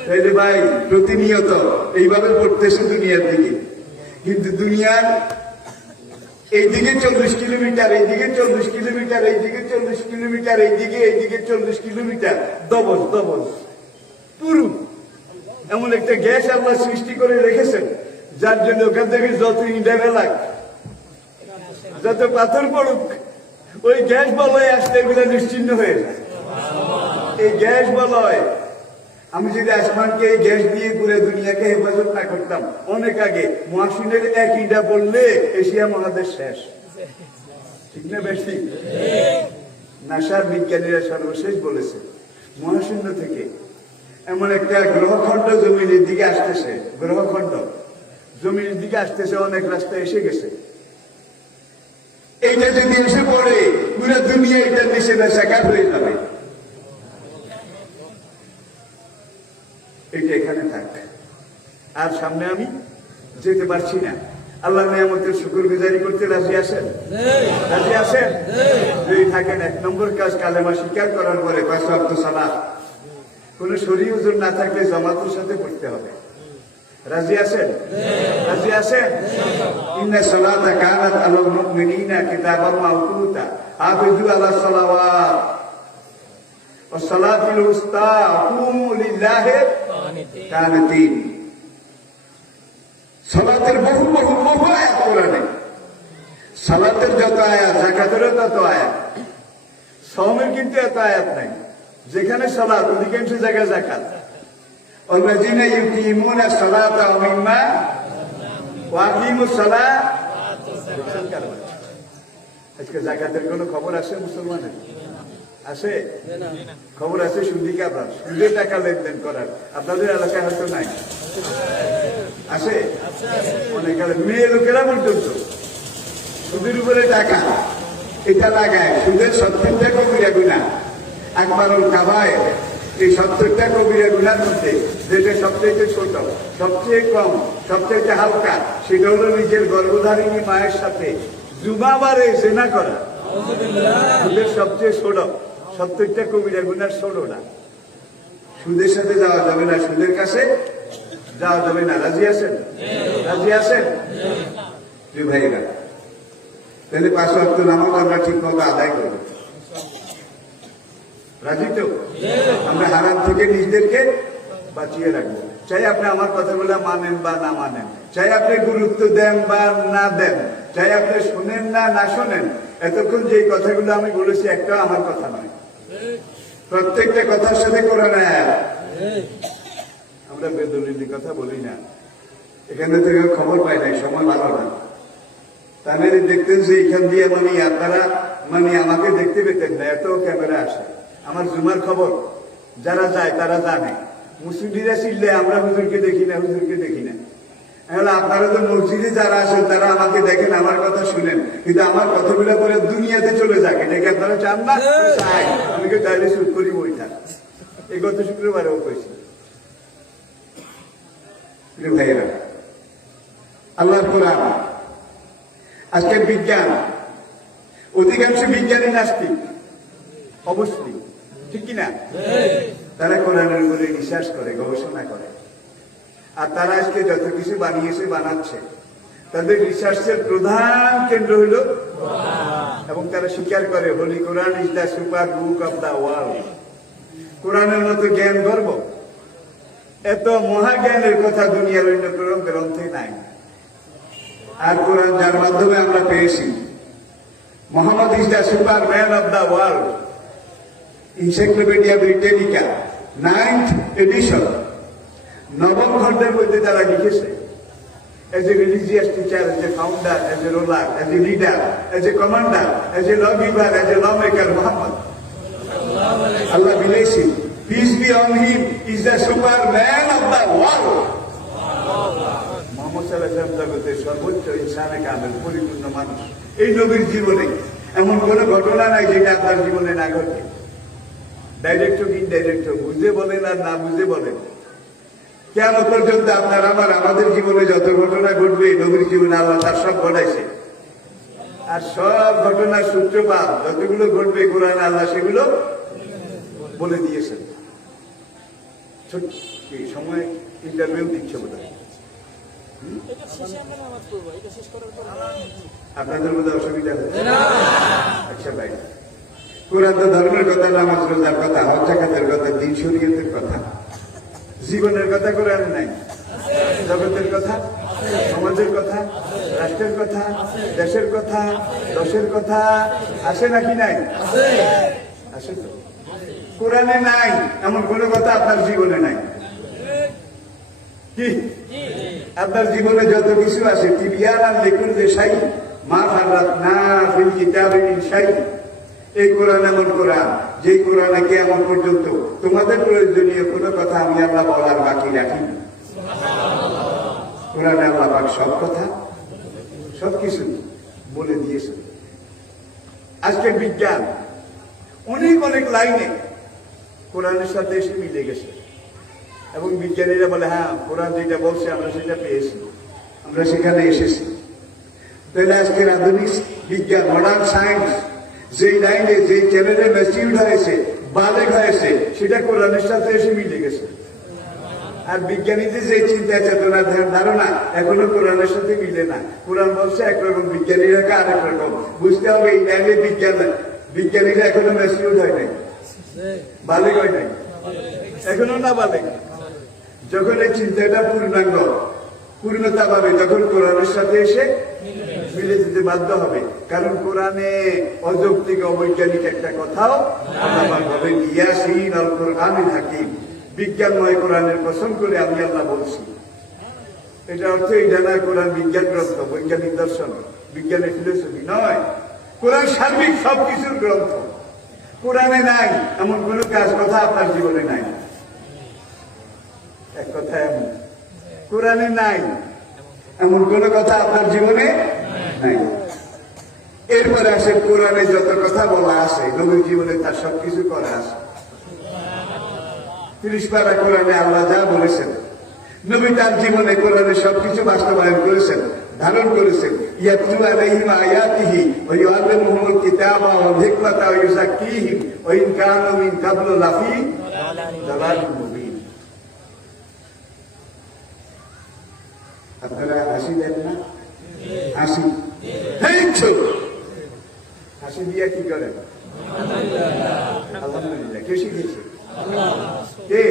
তাইলে ভাই প্রতিনিয়ত এইভাবে পড়তেছে দুনিয়ার দিকে, কিন্তু দুনিয়ার এইদিকে 40 কিলোমিটার, এইদিকে 40 কিলোমিটার, এইদিকে 40 কিলোমিটার, এইদিকে 40 কিলোমিটার, দবজ দবজ পুরু এমন একটা গ্যাস আল্লাহ সৃষ্টি করে রেখেছেন, যার জন্য ওখান থেকে যত ইন্ডা লাগ, যত পাথর পড়ুক, ওই গ্যাস বলয় আসতে এগুলো নিশ্চিন্ন হয়ে যায়। এই গ্যাস বলয়, আমি যদি আসমানকে এই গ্যাস দিয়ে ঘুরে দুনিয়াকে হেফাজত না করতাম, অনেক আগে মহাশূন্যের এক ইন্ডা পড়লে এশিয়া মহাদেশ শেষ। ঠিক না বেশি? নাসার বিজ্ঞানীরা সর্বশেষ বলেছে, মহাশূন্য থেকে এমন একটা গ্রহখণ্ড জমিনের দিকে আসতেছে, গ্রহখণ্ড জমিনের দিকে আসতেছে, অনেক রাস্তা এসে গেছে। এইটা যদি এসে পড়ে, পুরো দুনিয়া এটার নিচে বেসাকার হয়ে যাবে। এটা এখানে থাক, আর সামনে আমি যেতে পারছি না। আল্লাহ নিয়ামতের শুকরগুজারি করতে রাজি আছেন? রাজি আছেন? যদি থাকেন, 1 নম্বর কাজ কালেমা স্বীকার করার পরে 5 ওয়াক্ত সালাত, কোন শরীর ওজোর না থাকলে জামাতের সাথে পড়তে হবে। রাজি আছেন? রাজি আছেন? ইন্না সালাতা কানাত আলাল মুমিনিনা কিতাবাম মাওকুতা হাফিজু আলাস সালাওয়াত ওয়াস সালাতুল উস্তা কুমু লিল্লাহি কানিতিন। সালাতের বহু বহু বহু আয়াত কোরআনে। সালাতের যত আয়াত, যাকাতেরও তত আয়াত, সাওমের কিন্তু এত আয়াত নাই। যেখানে সালাত, অধিকাংশ জায়গায় যাকাত। আল্লাযীনা ইউকিমুনা সালাতা ওয়া মিম্মা ওয়া আকিমুস সালাত। আজকে যাকাতের কোনো খবর আছে মুসলমানের? আছে? খবর আছে সুদি কারবার, সুদের টাকা লেনদেন করার। আপনাদের এলাকায় হয়তো নাই, আছে? অনেক মেয়ে লোকেরা পর্যন্ত সুদের উপরে টাকা এটা লাগায়। সুদের 70টা কবিরা গুনাহ, আকবারুল কাবায়ের। এই 70টা কবিরা গুনার মধ্যে যেটা সবচেয়ে ছোট, সবচেয়ে কম, সবচেয়ে হালকা, সেটা হলো নিজের গর্ভধারিণী মায়ের সাথে জুমাবারে জেনা করা। সুদের সবচেয়ে ছোট, 70টা কবিরা গুনার ছোটটা। সুদের সাথে যাওয়া যাবে না, সুদের কাছে যাওয়া যাবে না। রাজি আছেন? রাজি আছেন? জি ভাইরা, তাহলে 5 ওয়াক্ত নামাজ আমরা ঠিক মতো আদায় করব। রাজি তো? আমরা হারাম থেকে নিজেদেরকে বাঁচিয়ে রাখবো। চাই আপনি আমার কথাগুলো মানেন বা না মানেন, চাই আপনি গুরুত্ব দেন বা না দেন, চাই আপনি শোনেন না না শোনেন, এতক্ষণ যে কথাগুলো আমি বলেছি একটা আমার কথা নয়, প্রত্যেকটা কথার সাথে কোরআন আয়াত। আমরা বেদলির কথা বলি না, এখানে থেকে খবর পাই নাই, সময় ভালো না। তাহলে দেখতেন যে এখান দিয়ে আপনারা আমাকে দেখতে পেতেন না, এত ক্যামেরা আসে। আমার জুমার খবর যারা যায় তারা জানে। মুসলিমরা চিনলে আমরা হুজুরকে দেখি না, হুজুরকে দেখি না। আপনারা তো মসজিদে যারা আসেন তারা আমাকে দেখেন, আমার কথা শুনেন, কিন্তু আমার কথাগুলো পরে দুনিয়াতে চলে যাক, এটাকে আপনারা চান না? চাই। আমি তাইলে শুট করি বইটা, এই গত শুক্রবারেও কইছি। ভাইয়েরা, আল্লাহর কোরআন। আজকের বিজ্ঞান, অধিকাংশ বিজ্ঞানী নাস্তিক, অবশ্যই, ঠিক কিনা? তারা কোরআনের উপরে রিসার্চ করে, গবেষণা করে, আর তারা আজকে যত কিছু বানিয়েছে, বানাচ্ছে, তাদের রিসার্চের প্রধান কেন্দ্র হইল এবং তারা স্বীকার করে holy Quran is the super book of the world. কোরআনের মতো জ্ঞান গর্ব, এত মহাজ্ঞানের কথা দুনিয়ার অন্য কোনো গ্রন্থে নাই। আর কোরআন যার মাধ্যমে আমরা পেয়েছি, Muhammad is the superman of the world, encyclopedia Britannica 9th edition, নবম খণ্ডের মধ্যে তারা লিখেছে, as a religious teacher, as a founder, as a ruler, as a leader, as a commander, as a lawgiver, as a lawmaker, Muhammad, Allah bless him, peace be on him, is the superman of the world. Muhammad sallallahu alaihi wasallam জগতের সর্বোচ্চ ইনসানে কামেল, পরিপূর্ণ মানুষ। এই নবীর জীবনে এমন কোন ঘটনা নাই যেটা আপনার জীবনে না ঘটে। ডাইরেক্ট হোক ইনডাইরেক্ট হোক, বুঝে বলেন আর না বুঝে বলেন, কেমন পর্যন্ত আপনার আমাদের জীবনে যত ঘটনা ঘটবে, নবীর জীবনে আল্লাহ তার সব ঘটাইছে। আর সব ঘটনার সূত্রপাত যতগুলো ঘটবে কোরআন আল্লাহ সেগুলো বলে দিয়েছেন। সময় ইন্টারভিউ দিচ্ছে বোধ হয়, আপনাদের মধ্যে অসুবিধা হচ্ছে? আচ্ছা ভাই, কোরআন তো ধর্মের কথা, নামাজ রোজার কথা, হজ জাকাতের কথা, দিন শরীয়তের কথা, জীবনের কথা কোরআনে নাই। জগতের কথা, সমাজের কথা, রাষ্ট্রের কথা, দেশের কথা, দশের কথা আসে নাকি নাই? আসে তো। কোরআনে নাই এমন কোন কথা আপনার জীবনে নাই কি? আপনার জীবনে যত কিছু আছে, তিবিয়ানান লিকুল্লি শাই মা ফাররাতনা ফিল কিতাবি মিন শাই, এই কোরআন এমন কোরআন, যে কোরআনে কিয়ামত পর্যন্ত তোমাদের প্রয়োজনীয় কোনো কথা আমি আল্লাহ বলার বাকি রাখি। কোরআনে আল্লাহ পাক সব কথা সবকিছু বলে দিয়েছে। আজকের বিজ্ঞান অনেক অনেক লাইনে কোরআনের সাথে এসে মিলে গেছে, এবং বিজ্ঞানীরা বলে হ্যাঁ কোরআন যেটা বলছে আমরা সেটা পেয়েছি, আমরা সেখানে এসেছি। তাহলে আজকের আধুনিক বিজ্ঞান, মডার্ন সায়েন্স, যেই লাইনে যেই চ্যানেলে ম্যাচিউরড হয়েছে, বালেগ হয়েছে, সেটা কোরআনের সাথে এসে মিলে গেছে। আর বিজ্ঞানীদের যে চিন্তা চেতনা ধারণা এখনো কোরআনের সাথে মিলে না। কোরআন বলছে একরকম, বিজ্ঞানীরা আরেক রকম। বুঝতে হবে এই লাইনে বিজ্ঞানীরা এখনো ম্যাচিউরড হয় নাই, বালেগ হয় নাই, এখনো না বালেগ। যখন এই চিন্তাটা পূর্ণাঙ্গ পূর্ণতা পাবে, তখন কোরআনের সাথে এসে মিলে যেতে বাধ্য হবে। কারণ কোরআনে অযৌক্তিক অবৈজ্ঞানিক একটা কথাও আল্লাহ বলেন, ইয়াসিন আল কোরআনিল হাকিম, বিজ্ঞানময় কোরআনের কসম করে আমি আল্লাহ বলছি। এটা অর্থ এইটা না কোরআন বিজ্ঞান গ্রন্থ, বৈজ্ঞানিক দর্শন, বিজ্ঞানের ফিলোসফি নয়। কোরআন সার্বিক সবকিছুর গ্রন্থ। কোরআনে নাই এমন কোন কাজ কথা আপনার জীবনে নাই। এক কথা এমন, কোরআনে নাই এমন কোন কথা আপনার জীবনে নাই। এরপরে আসে কোরআনে যত কথা বলা আছে, নবীর জীবনে তার সবকিছু করা আছে। 30 পারা কোরআনে আল্লাহ যা বলেছেন, নবী তার জীবনে কোরআনে সবকিছু বাস্তবায়ন করেছেন, ধারণ করেছেন। ইয়াতলু আলাইহিম আয়াতিহি ওয়া ইউআল্লিমুহুমুল কিতাবা ওয়াল হিকমাতা ওয়া ইউযাক্কিহিম ওয়া ইন কানু মিন ক্বাবলু লাফি দালালিন মুবিন। আপনারা হাসি দেন না? হাসি হাসি দিয়া কি করেন? আলহামদুলিল্লাহ। কে শিখিয়েছে? কে?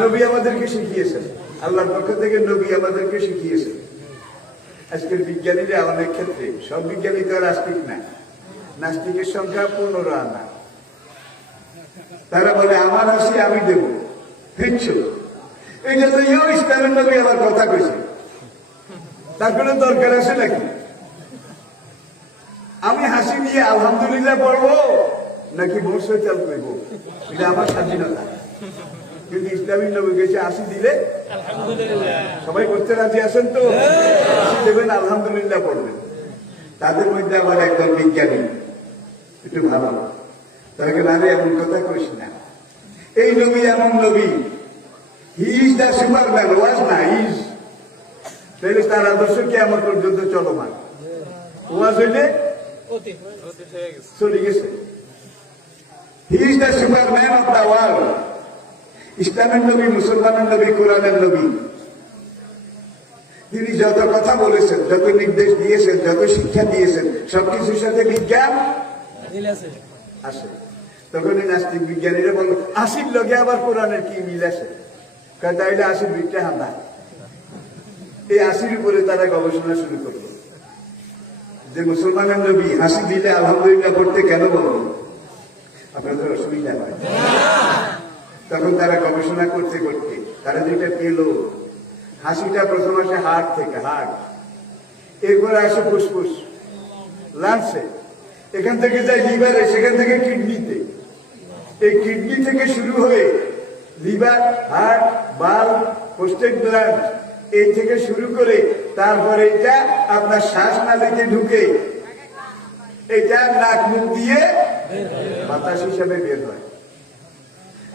নবী আমাদেরকে শিখিয়েছেন, আল্লাহর পক্ষ থেকে নবী আমাদেরকে শিখিয়েছেন। আজকের বিজ্ঞানীরা অনেক ক্ষেত্রে, সব বিজ্ঞানী তো নাস্তিক না, নাস্তিকের সংখ্যা 15 আনা। তারা বলে আমার হাসি আমি দেব, এটা তো ইসলামের নবী আমার কথা কইছে, তার কোনো দরকার আছে নাকি? আমি হাসি নিয়ে আলহামদুলিল্লাহ পড়বো নাকি বর্ষা চাল করব, এটা আমার স্বাধীনতা। কিন্তু ইসলামী নবী গেছে হাসি দিলে সবাই করতে রাজি আছেন তো? হাসি দেবেন, আলহামদুলিল্লাহ পড়বেন। তাদের মধ্যে আবার একজন বিজ্ঞানী একটু ভালো, তাকে না এমন কথা কইস না, এই নবী এমন নবী, হি ইজ দ্য সুপারম্যান, ওয়াজ না ইজ। তাহলে তার আদর্শ কিয়ামত পর্যন্ত চলমান, ওয়াজ হইলে চলে গেছে। He is the Superman of the world. ইসলামের নবী, মুসলমানের নবী, কোরআনের নবী, তিনি যত কথা বলেছেন, যত নির্দেশ দিয়েছেন, যত শিক্ষা দিয়েছেন, সবকিছুর সাথে বিজ্ঞান আসে। তখন এই নাস্তিক বিজ্ঞানীরা বলল, আশির লগে আবার কোরআনের কি মিল আছে? তাইলে আশির বিটটা হামলা। এই আশির উপরে তারা গবেষণা শুরু করলো যে মুসলমানের নবী হাসি দিলে আলহামদুলিল্লাহ পড়তে কেন বলল? আপনাদের অসুবিধা হয়। তখন তারা গবেষণা করতে করতে তারা যেটা পেল, হাসিটা প্রথম আসে হার্ট থেকে, হার্ট, এরপরে আসে ফুসফুস, লাংসে, এখান থেকে যায় লিভারে, সেখান থেকে কিডনিতে, এই কিডনি থেকে শুরু হয়ে liver, heart, bulb, prostate gland, এই থেকে শুরু করে তারপরে এটা আপনার শ্বাসনালীতে ঢুকে এটা নাক মুখ দিয়ে বাতাস হিসাবে বের হয়।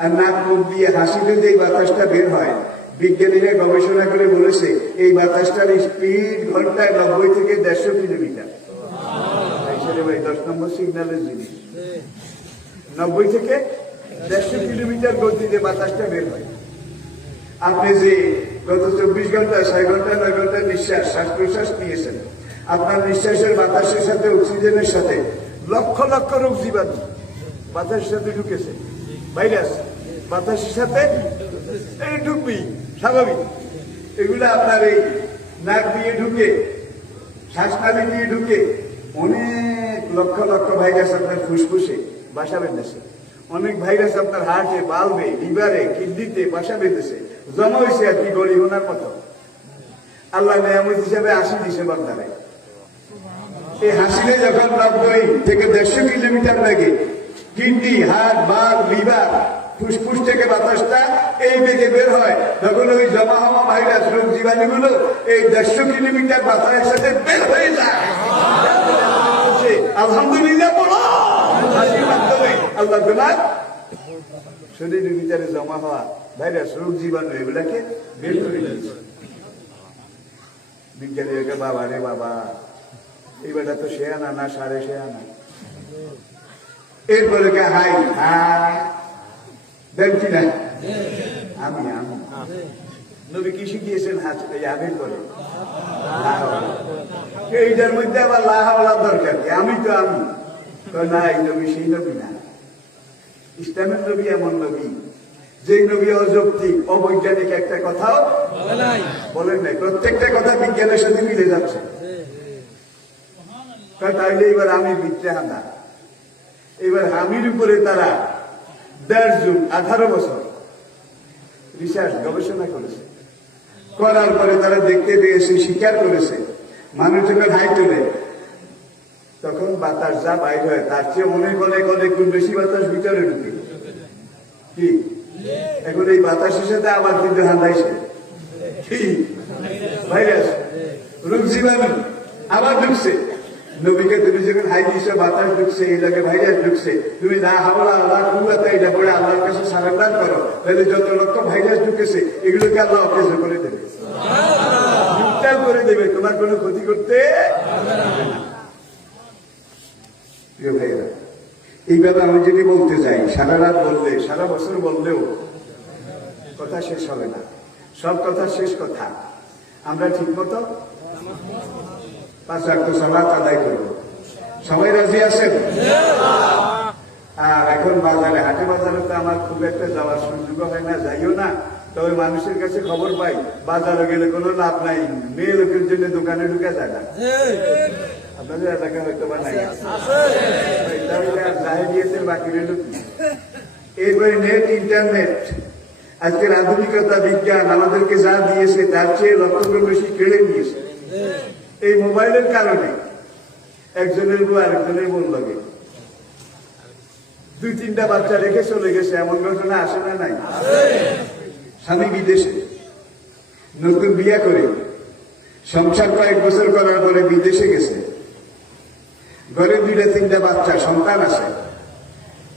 আর নাক মুখ দিয়ে হাসিতে যে বাতাসটা বের হয়, বিজ্ঞানীরা গবেষণা করে বলেছে এই বাতাসটার স্পিড ঘন্টায় 90 থেকে 150 কিলোমিটার। 10 নম্বর সিগন্যালের জিনিস, 90 থেকে 150 কিলোমিটার গতিতে বাতাসটা বের হয়। আপনি যে গত 24 ঘন্টা, 6 ঘন্টা, 9 ঘন্টা নিঃশ্বাস, শ্বাস প্রশ্বাস নিয়েছেন, আপনার নিঃশ্বাসের বাতাসের সাথে, অক্সিজেনের সাথে লক্ষ লক্ষ রোগ জীবাণু বাতাসের সাথে ঢুকেছে, ভাইরাস বাতাসের সাথে ঢুকবি, স্বাভাবিক। এগুলো আপনার এই নাক দিয়ে ঢুকে, শ্বাসনালী দিয়ে ঢুকে অনেক লক্ষ লক্ষ ভাইরাস আপনার ফুসফুসে বাসা বেঁধেছে, অনেক ভাইরাস আপনার হার্টে, বাল্বে, লিভারে, কিডনিতে বাসা বেঁধেছে, জমা হয়েছে আর কি গড়ি ওনার মতো। আল্লাহ নিয়ামত হিসাবে 80 দিছে বান্দারে। এই হাসিলে যখন 90 থেকে 150 কিলোমিটার লাগে, কিডনি, হার্ট, বাল্ব, লিভার, ফুসফুস থেকে বাতাসটা এই বেগে বের হয়, তখন ওই জমা হওয়া ভাইরাস, রোগ জীবাণুগুলো এই 150 কিলোমিটার বাতাসের সাথে বের হয়ে যায়। আলহামদুলিল্লাহ বলো, হাসির মাধ্যমে আল্লাহ তোমার শরীরের ভিতরে জমা হওয়া ভাইরাস, রোগ জীবাণু এগুলাকে বের করে দিয়েছে। বিজ্ঞানীরা, বাবা রে বাবা, এই বেটা তো সে আনা না, সাড়ে সে আনা। এরপরে হাই দেন কিনা, আমি নবী কি শিখিয়েছেন? আবেগ করে এইটার মধ্যে আবার লাহাওয়ালার দরকার কি? আমি তো আমি না, এই নবী সেই নবী না। ইসলামের নবী এমন নবী যে নবী অযৌক্তিক, অবৈজ্ঞানিক একটা কথাও বলেন নাই। প্রত্যেকটা কথা বিজ্ঞানের সাথে মিলে যাচ্ছে। তাইলে এবার আমি বিদ্যা হানা, এবার আমির উপরে তারা 1.5 যুগ 18 বছর রিসার্চ, গবেষণা করেছে। করার পরে তারা দেখতে পেয়েছে, স্বীকার করেছে, মানুষ যখন হাই তোলে তখন বাতাস যা বাইর হয় তার চেয়ে অনেক অনেক অনেক গুণ বেশি বাতাস ভিতরে ঢুকে। কি এখন এই বাতাসের সাথে আবার কিন্তু হান্দাইছে কি ভাইরাস, রোগ জীবাণু আবার ঢুকছে। নবীকে তুমি যখন হাই দিয়েছো, বাতাস ঢুকছে, এই লাগে ভাইরাস ঢুকছে, তুমি না হাওলা আল্লাহ কুয়াতে এটা করে আল্লাহর কাছে সারেন্ডার করো, তাহলে যত লক্ষ ভাইরাস ঢুকেছে এগুলোকে আল্লাহ অকেজ করে দেবে, নিউট্রাল করে দেবে, তোমার কোনো ক্ষতি করতে। প্রিয় ভাইরা, এইভাবে আমি যদি বলতে যাই, সারা রাত বললে, সারা বছর বললেও কথা শেষ হবে না। সব কথা শেষ কথা আমরা ঠিক মতো 5 ওয়াক্ত সালাত আদায় করব। সবাই রাজি আছেন? আর এখন বাজারে, হাটে বাজারে তো আমার খুব একটা যাওয়ার সুযোগ হয় না, যাইও না। তবে মানুষের কাছে খবর পাই, বাজারে গেলে কোনো লাভ নাই, মেয়ে লোকের জন্য দোকানে ঢুকে যায় না। আপনাদের এলাকা হয়তো বা নাই, জাহেলিয়াতের বাকি রইল কি? এরপরে নেট, ইন্টারনেট, আজকের আধুনিকতা, বিজ্ঞান আমাদেরকে যা দিয়েছে তার চেয়ে লক্ষ গুণ বেশি কেড়ে নিয়েছে। এই মোবাইলের কারণে একজনের বউ আরেকজনের বোন লাগে, 2-3টা বাচ্চা রেখে চলে গেছে, এমন ঘটনা আসে না? নাই। স্বামী বিদেশে, নতুন বিয়ে করে সংসার কয়েক বছর করার পরে বিদেশে গেছে, ঘরে 2-3টা বাচ্চা, সন্তান আছে।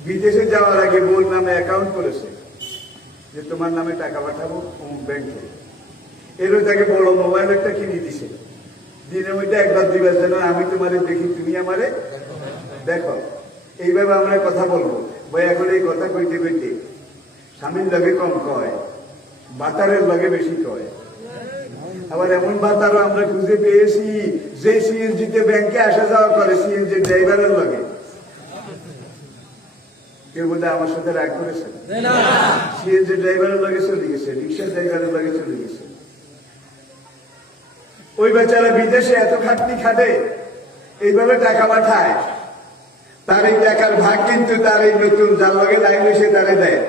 বিদেশে যাওয়ার আগে বোন নামে অ্যাকাউন্ট করেছে যে তোমার নামে টাকা পাঠাবো অমুক ব্যাংকে। এরও তাকে বড় মোবাইল একটা কিনে দিছে, দিনের মধ্যে 1-2 যেন আমি তোমারে দেখি, তুমি আমারে দেখো। এইভাবে আমরা কথা বলবো। ভাই এখন এই কথা কইতে কইতে স্বামীর লগে কম কয়, বাতারের লগে বেশি কয়। আবার এমন বাতারও আমরা খুঁজে পেয়েছি যে সিএনজিতে ব্যাংকে আসা যাওয়া করে, সিএনজি ড্রাইভারের লগে। কেউ বোধহয় আমার সাথে রাগ করেছেন? সিএনজি ড্রাইভারের লাগে চলে গেছে, রিক্সা ড্রাইভারের লাগে চলে গেছে। ওই বেচারা বিদেশে এত খাটনি খাটে, এইভাবে টাকা পাঠায়, তার এই টাকার ভাগ কিন্তু তার এই নতুন যার লগে লাগলে সে তারে দেয়,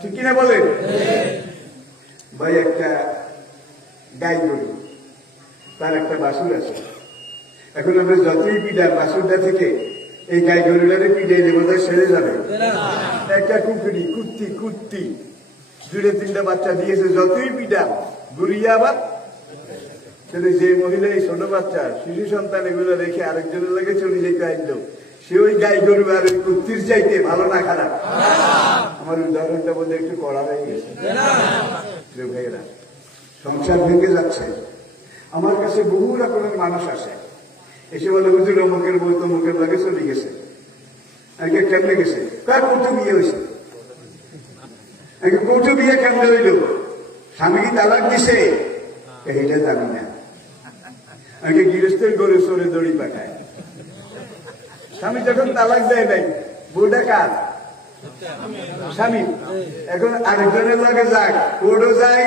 ঠিক কিনা বলেন? ভাই একটা গাই গরু, তার একটা বাছুর আছে। এখন আমরা যতই পিডার বাছুরটা থেকে এই গাই গরুটারে পিডাইলে বোধহয় সেরে যাবে। একটা কুকুরি কুত্তি কুত্তি 2-3টা বাচ্চা দিয়েছে, যতই পিডা গুড়িয়া আবার যে মহিলা এই ছোট বাচ্চা শিশু সন্তান এগুলো রেখে আরেকজনের লাগে চলে যেতে আইলো, সে ওই গাই গরু আর ওই কুত্তির চাইতে ভালো না খারাপ? আমার উদাহরণটা বলতে একটু কড়া হয়ে গেছে ভাইয়েরা। সংসার ভেঙে যাচ্ছে। আমার কাছে বহু রকমের মানুষ আসে, এসে বলে হুজুর অমুকের বই তমুকের লাগে চলে গেছে। আগে কেমনে গেছে? কার কৌটো বিয়ে হয়েছে? আগে কৌটো বিয়ে কেমনে হইল? স্বামী কি তালাক দিছে? এটা জানি না। আগে গৃহস্থের গরু চড়ে দড়ি পাঠায়। স্বামী যখন তালাক দেয় নাই, বউটা কার? স্বামী। এখন আরেকজনের লাগে যাক, কোর্টও যাই,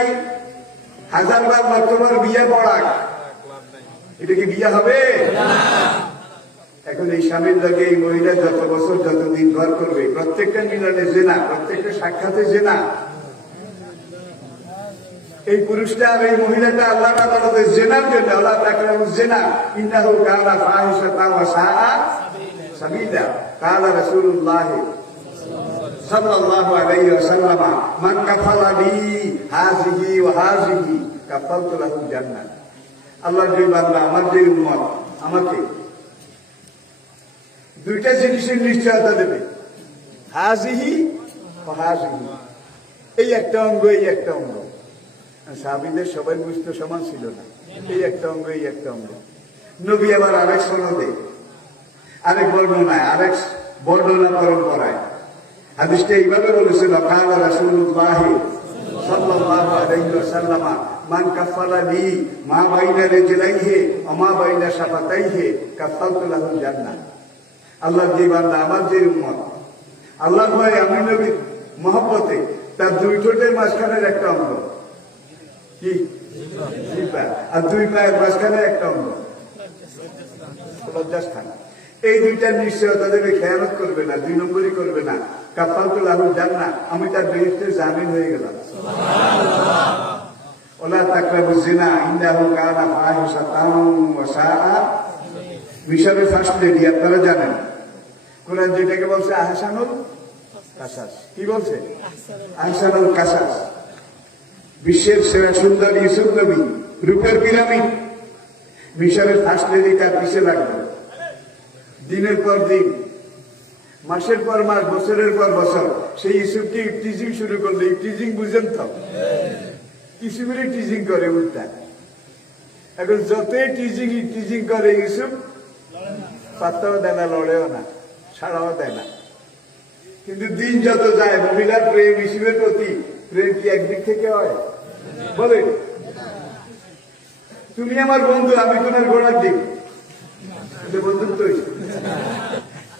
1000বার লক্ষবার বিয়ে পড়াক, এটা কি বিয়ে হবে? এখন এই স্বামীর লাগে এই মহিলা যত বছর যতদিন ঘর করবে, প্রত্যেকটা মিলনে জেনা, প্রত্যেকটা সাক্ষাতে জেনা। এই পুরুষটা আর এই মহিলাটা আল্লাহ আদালতে জেনার জন্য, আল্লাহ তাকরাহু জিনা ইন্নাহু কানা ফাহিশাতান ওয়া সাআ সাবিলা। কালা রাসূলুল্লাহ সাল্লাল্লাহু আলাইহি ওয়াসাল্লাম মান কাফালা বি হাযিহি ওয়া হাযিহি কাফালতু লাহু জান্নাহ। আল্লাহর যে বান্দা, আমার যে উম্মত, আমাকে দুইটা জিনিসের নিশ্চয়তা দেবে, হাযিহি ওয়া হাযিহি, এই একটা অঙ্গ, এই একটা অঙ্গ। সাহাবীদের সবাই বুঝতে সমান ছিল না, এই একটা অঙ্গ, এই একটা অঙ্গ। নবী আবার আরেক সনদে, আরেক বর্ণনায়, আরেক বর্ণনা পরম্পরায় হাদিসটা এইভাবে বলেছিল, কালা রাসূলুল্লাহ সাল্লাল্লাহু আলাইহি ওয়াসাল্লাম মান কাফালা লি মা বাইনা রিজলাইহি ওয়া মা বাইনা শাফাতাইহি কাফালতু লাহু জান্নাহ। আল্লাহর যে বান্দা, আমার যে উম্মত, আল্লাহ ভাই আমি নবীর মহব্বতে তার দুই ঠোঁটের মাঝখানের একটা অঙ্গ, কি আর দুই পায়ের মাঝখানে একটা অঙ্গ লজ্জাস্থান, এই দুইটার নিশ্চয়তা দেবে, খেয়ানত করবে না, 2 নম্বরই করবে না, কাফালতু লাহু জান্নাহ, আমি তার বেহেশতের জামিন হয়ে গেলাম। ওয়ালা তাকরাবু জিনা ইন্নাহু কানা ফাহিশাতান ওয়া সাআ। মিশরের ফার্স্ট লেডি আপনারা জানেন, কোরআন যেটাকে বলছে আহসানুল কাসাস, কি বলছে? আহসানুল কাসাস। বিশ্বের সেরা সুন্দর ইউসুফ নবী, রূপের পিরামিড, মিশরের ফার্স্ট লেডি তার পিছে লাগলো। দিনের পর দিন, মাসের পর মাস, বছরের পর বছর সেই ইউসুফকে টিজিং শুরু করলো। টিজিং বুঝেন তো? ইউসুফের টিজিং করে উল্টা। এখন যতই টিজিং করে ইউসুফ পাত্তাও দেয় না, লড়েও না, ছাড়াও দেয় না। কিন্তু দিন যত যায়, মহিলার প্রেম ইউসুফের প্রতি প্রেম কি একদিক থেকে হয়? বলে তুমি আমার বন্ধু, আমি তোমার ঘোড়ার দিক, বন্ধুত্ব হয়েছে।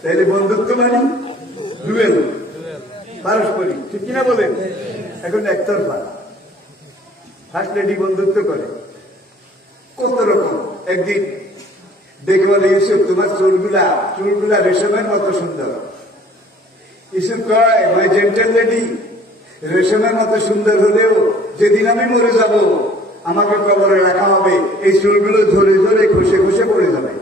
তাইলে বন্ধুত্ব মানে ডুয়েল, পারস্পরিক, ঠিক কিনা বলেন? এখন একতরফা। ফার্স্ট লেডি বন্ধুত্ব করে কত রকম। একদিন দেখে বলে, ইউসুফ তোমার চুলগুলা রেশমের মতো সুন্দর। ইউসুফ কয়, মাই জেন্টেল লেডি, রেশমের মতো সুন্দর হলেও যেদিন আমি মরে যাব, আমাকে কবরে রাখা হবে, এই চুলগুলো ধরে ধরে ঘষে ঘষে পড়ে যাবে।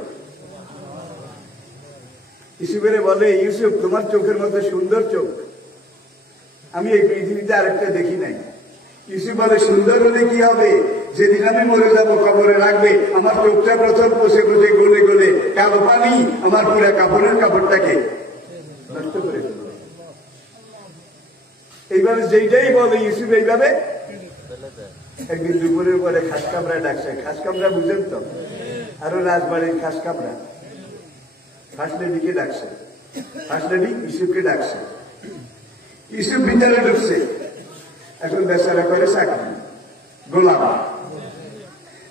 ইউসুফের বলে, ইউসুফ তোমার চোখের মতো সুন্দর চোখ আমি এই পৃথিবীতে আরেকটা দেখি নাই। ইউসুফ বলে, সুন্দর হলে কি হবে? যেদিন আমি মরে যাব, কবরে রাখবে, আমার চোখটা প্রথম কষে কষে গলে গলে কালো পানি আমার পুরা কাপড়টাকে নষ্ট করে ফেলবে। এইভাবে যেইটাই বলে ইউসুফ এইভাবে। একদিন দুপুরের পরে খাস কামড়া ডাকছে। খাস কামড়া বুঝেন তো? আরো রাজবাড়ির খাস কামড়া ফার্স্ট লেডিকে ডাকছে। ফার্স্ট লেডি ইউসুফকে ডাকছে। ইউসুফ ভিতরে ঢুকছে। এখন বেচারা করে চাকরি, গোলাম।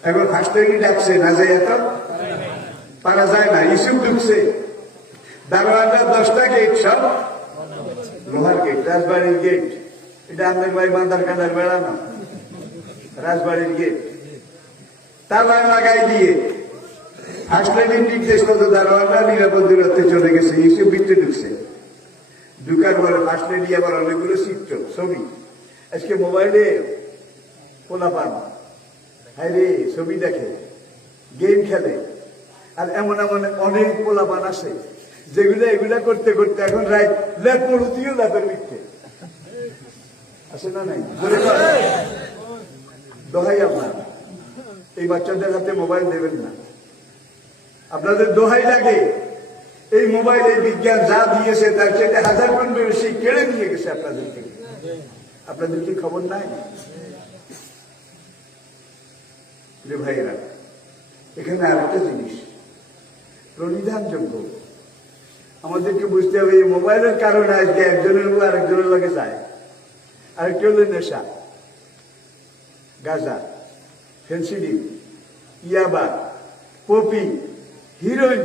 এখন ফার্স্ট লেডি ডাকছে, না যাই এত পারা যায় না। ইউসুফ ঢুকছে। দারোয়ানরা 10টা গেট, সব লোহার গেট, রাজবাড়ির গেট। এটা আমাদের ভাই বান্দার কাঁদার বেড়া না, রাজবাড়ির গেট। তালা লাগাই দিয়ে হাসলেন নির্দেশ মতো দারোয়ানরা নিরাপদ দূরত্বে চলে গেছে, এসে ভিতরে ঢুকছে। ঢুকার পরে ফার্স্ট লেডি আবার অনেকগুলো চিত্র ছবি। আজকে মোবাইলে পোলাপান হাই রে ছবি দেখে, গেম খেলে, আর এমন এমন অনেক পোলাপান আছে যেগুলো এগুলা করতে করতে এখন রাত ল্যাপ মরুতিও ল্যাপের মিথ্যে আছে না নাই? দোহাই আপনার এই বাচ্চাদের হাতে মোবাইল দেবেন না, আপনাদের দোহাই লাগে। এই মোবাইল এই বিজ্ঞান যা দিয়েছে তার চেয়ে 1000 গুণ বেশি কেড়ে নিয়ে গেছে আপনাদের থেকে। আপনাদের কি খবর নাই? রে ভাইরা, এখানে আরেকটা জিনিস প্রণিধানযোগ্য, আমাদেরকে বুঝতে হবে এই মোবাইলের কারণে আজকে একজনের উপর আরেকজনের লগে যায়। আরেকটি হলো নেশা, গাঁজা, ফেন্সিডিল, ইয়াবা, পপি, হিরোইন,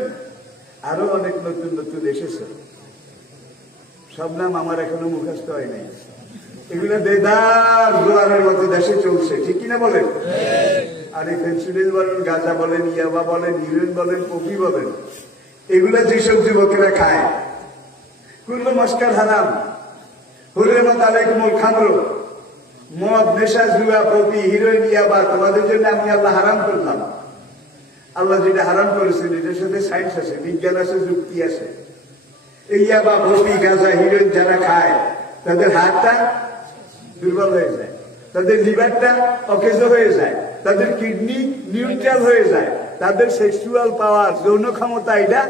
আরো অনেক নতুন নতুন এসেছে, সব নাম আমার এখনো মুখস্থ হয় নাই। এগুলো দেদার জোয়ারের মতো দেশে চলছে, ঠিক কিনা বলেন? আর এই ফেন্সিডিল বলেন, গাঁজা বলেন, ইয়াবা বলেন, হিরোইন বলেন, পপি বলেন, এগুলা যেসব যুবকেরা খায়, কুল্লু মস্কার হারাম, হুররিমাত আলাইকুমুল খামরু, মদ, নেশা, জুয়া, পপি, হিরোইন, ইয়াবা তোমাদের জন্য আমি আল্লাহ হারাম করলাম। আল্লাহ যেটা হারাম করেছেন এটার সাথে সায়েন্স আছে, বিজ্ঞান আছে, যুক্তি আছে। এই ইয়াবা, পপি, গাঁজা, হিরোইন যারা খায় তাদের হাতটা দুর্বল হয়ে যায়, তাদের লিভারটা অকেজো হয়ে যায়, তাদের কিডনি নিউট্রাল হয়ে যায়, তাদের সেক্সুয়াল পাওয়ার, যৌন ক্ষমতা এটা।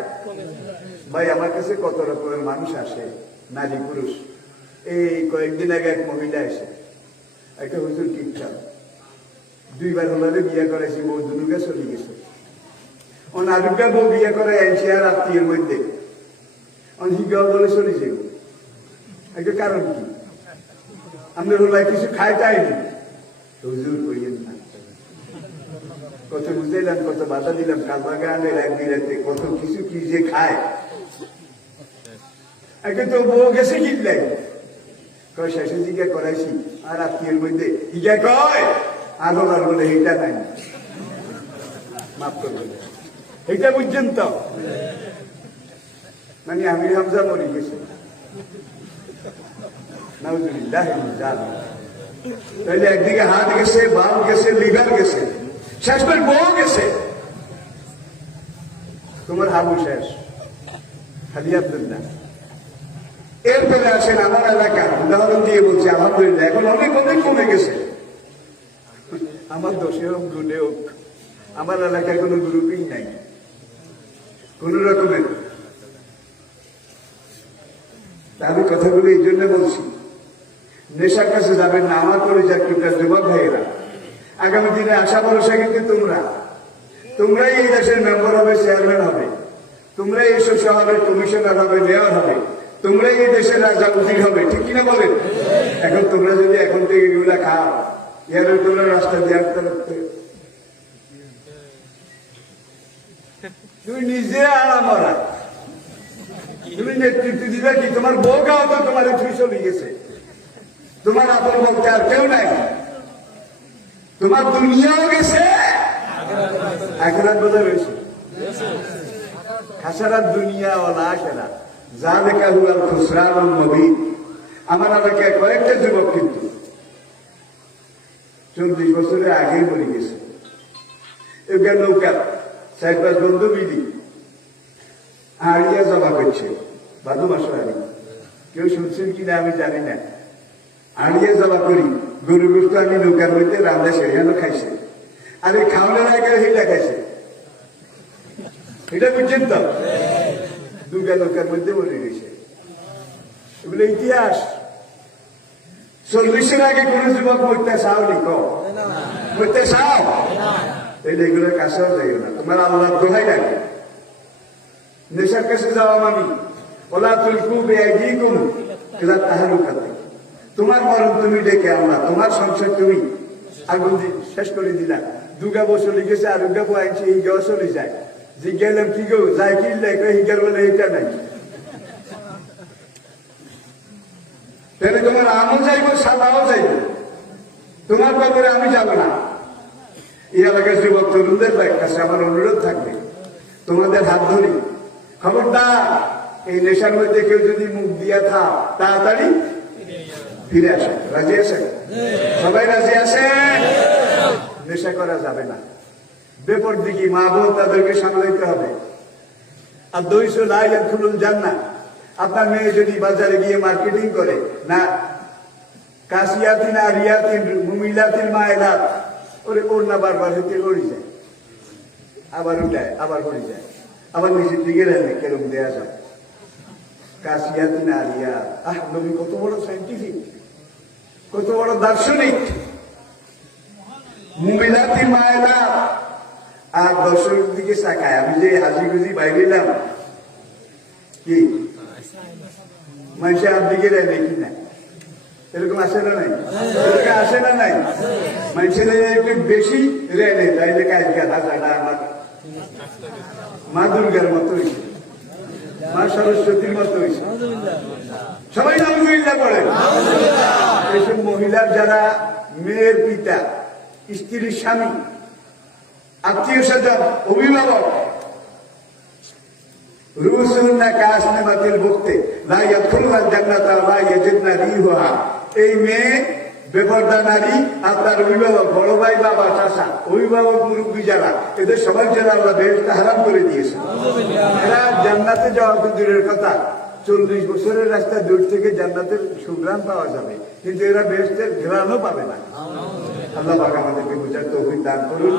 ভাই আমার কাছে কত রকমের মানুষ আসে, নারী পুরুষ। এই কয়েকদিন আগে এক মহিলা এসে একটা হুজুর কিনতাম, 2 বার হলারে বিয়ে করেছি, বউ দুনুকে চলে গেছে। আরুগা বউ বিয়ে করে আনছে আর আত্মীয়ের মধ্যে হিগাও বলে চলে যাব। একটা কারণ কি? আমরা হলাই কিছু খাই তাইনি, হুজুর কইয়েন না। কত বুঝাইলাম, কত বাধা দিলাম, কালবাগানের এক বিরাতে কত কিছু কি যে খায়। একে তো বউ গেছে কিনলাই কয় শেষে জিজ্ঞা করাইছি আর আত্মীয়ের মধ্যে হিগা কয় আর বলে এইটা নাই, মাফ করবে এইটা বুঝছেন তো? মানে আমির হামজা মরে গেছে, নাউজুবিল্লাহ। তাহলে একদিকে হাত গেছে, বাম গেছে, লিভার গেছে, শেষ করে বউ গেছে, তোমার হাবু শেষ, খালি আব্দুল্লাহ। এরপরে আসেন আমার এলাকা, উদাহরণ দিয়ে বলছি, আলহামদুলিল্লাহ এখন অনেক অনেক কমে গেছে। আমার দোষে হোক গুণে হোক, আমার এলাকায় কোনো গ্রুপই নাই কোন রকমের। আমি কথাগুলো এই জন্য বলছি, নেশার কাছে যাবেন না। আমার পরিচয় টুকরা যুবক ভাইয়েরা, আগামী দিনে আশা ভরসা কিন্তু তোমরাই এই দেশের মেম্বার হবে, চেয়ারম্যান হবে, তোমরাই এইসব শহরের কমিশনার হবে, মেয়র হবে, তোমরাই এই দেশের রাজা উজির হবে, ঠিক কিনা বলেন? এখন তোমরা যদি এখন থেকে এগুলা খাও, ইয়ার তোমরা রাস্তা দেওয়ার তরফ তুমি নিজে আরাম করা, তুমি নেতৃত্ব দিবে কি? তোমার বউ গাও তো তোমার ছুঁই চলে গেছে, তোমার আপন বলতে আর কেউ নাই, তোমার দুনিয়াও গেছে, আখিরাত বোঝা রয়েছে। খাসারাত দুনিয়া ওয়াল আখিরাত যালিকা হুয়াল খুসরানুল মুবিন। আমার এলাকায় কয়েকটা যুবক কিন্তু 40 বছরের আগেই মরে গেছে। এবার নৌকা 4-5 বন্ধু মিলি আড়িয়া জমা করছে, ভাদু মাসের আগে। কেউ শুনছেন কিনা আমি জানি না। আড়িয়া জমা করি, গরু গুস্ত আমি নৌকার মধ্যে রান্না সেখানে খাইছে, আর এই খাওয়ানোর আগে সেটা খাইছে, এটা বুঝছেন তো? দুর্গা নৌকার মধ্যে মরে গেছে। এগুলো ইতিহাস। 40-এর আগে কোন যুবক মরতে চাও নি? মরতে চাও? তাহলে এগুলোর কাছেও যাই না, তোমার আল্লাহ দোহাই লাগে। নেশার কাছে যাওয়া মানে ওলা তুলকু বেআইদিকুম ইলা তাহলুকাতি, তোমার মরণ তুমি ডেকে আল্লাহ, তোমার সংসার তুমি আগুন শেষ করে দিলা। দুর্গা বউ চলে গেছে, আর দুর্গা বউ আনছে, হিগাও চলে যায়। জিজ্ঞাসলাম কি গো যায় কি হিগার বলে এইটা নাই, তাহলে তোমার আমও যাইব, সাদাও যাইব, তোমার ব্যাপারে আমি যাব না। এই এলাকার যুবক তরুণদের কাছে আমার অনুরোধ থাকবে, তোমাদের হাত ধরি, খবরদার এই নেশার মধ্যে কেউ যদি মুখ দিয়া থাক, তাড়াতাড়ি ফিরে আসে। রাজি আছেন? সবাই রাজি আছেন? নেশা করা যাবে না, বেপরদিকি মা বোন তাদেরকে সামলাইতে হবে। আর দইশো লাই খুলুন যান না। আপনার মেয়ে যদি বাজারে গিয়ে মার্কেটিং করে না, কাশিয়াতিন আর রিয়াতিন মুমিলাতিন মায়েলাত, ওরে ওর না বারবার হেঁটে লড়ি যায়, আবার উঠায়, আবার পড়ে যায়, আবার নিচের দিকে রেলে কেরম দেয়া যায়। কাশিয়াতিন আর রিয়াত, নবী কত বড় সাইন্টিফিক, কত বড় দার্শনিক। মুমিলাতিন মায়েলাত, আর দর্শকের দিকে তাকায়। আমি যে হাজি গুজি বাইরে এলাম, কি মানুষের হাত দিকে দেয় দেখি না, এরকম আসে না নাই? এরকম আসে না নাই? মানুষের একটু বেশি রেলে তাইলে কাজকার হাজারটা আমার মা দুর্গার মতো হয়েছে, মা সরস্বতীর মতো হয়েছে। সবাই আলহামদুলিল্লাহ করেন। এইসব মহিলার যারা মেয়ের পিতা, স্ত্রীর স্বামী, আত্মীয় স্বজন, অভিভাবক, এই মেয়ে বেপরদা নারী, আপনার অভিভাবক, বড় ভাই, বাবা, চাচা, অভিভাবক, মুরব্বী যারা, এদের সবার জন্য আল্লাহ বেহেশত হারাম করে দিয়েছে। এরা জান্নাতে যাওয়া তো দূরের কথা, 40 বছরের রাস্তা দূর থেকে জান্নাতের সুঘ্রাণ পাওয়া যাবে, কিন্তু এরা বেহেশতের ঘ্রাণও পাবে না। আল্লাহ পাক আমাদেরকে বুঝার তৌফিক দান করুন।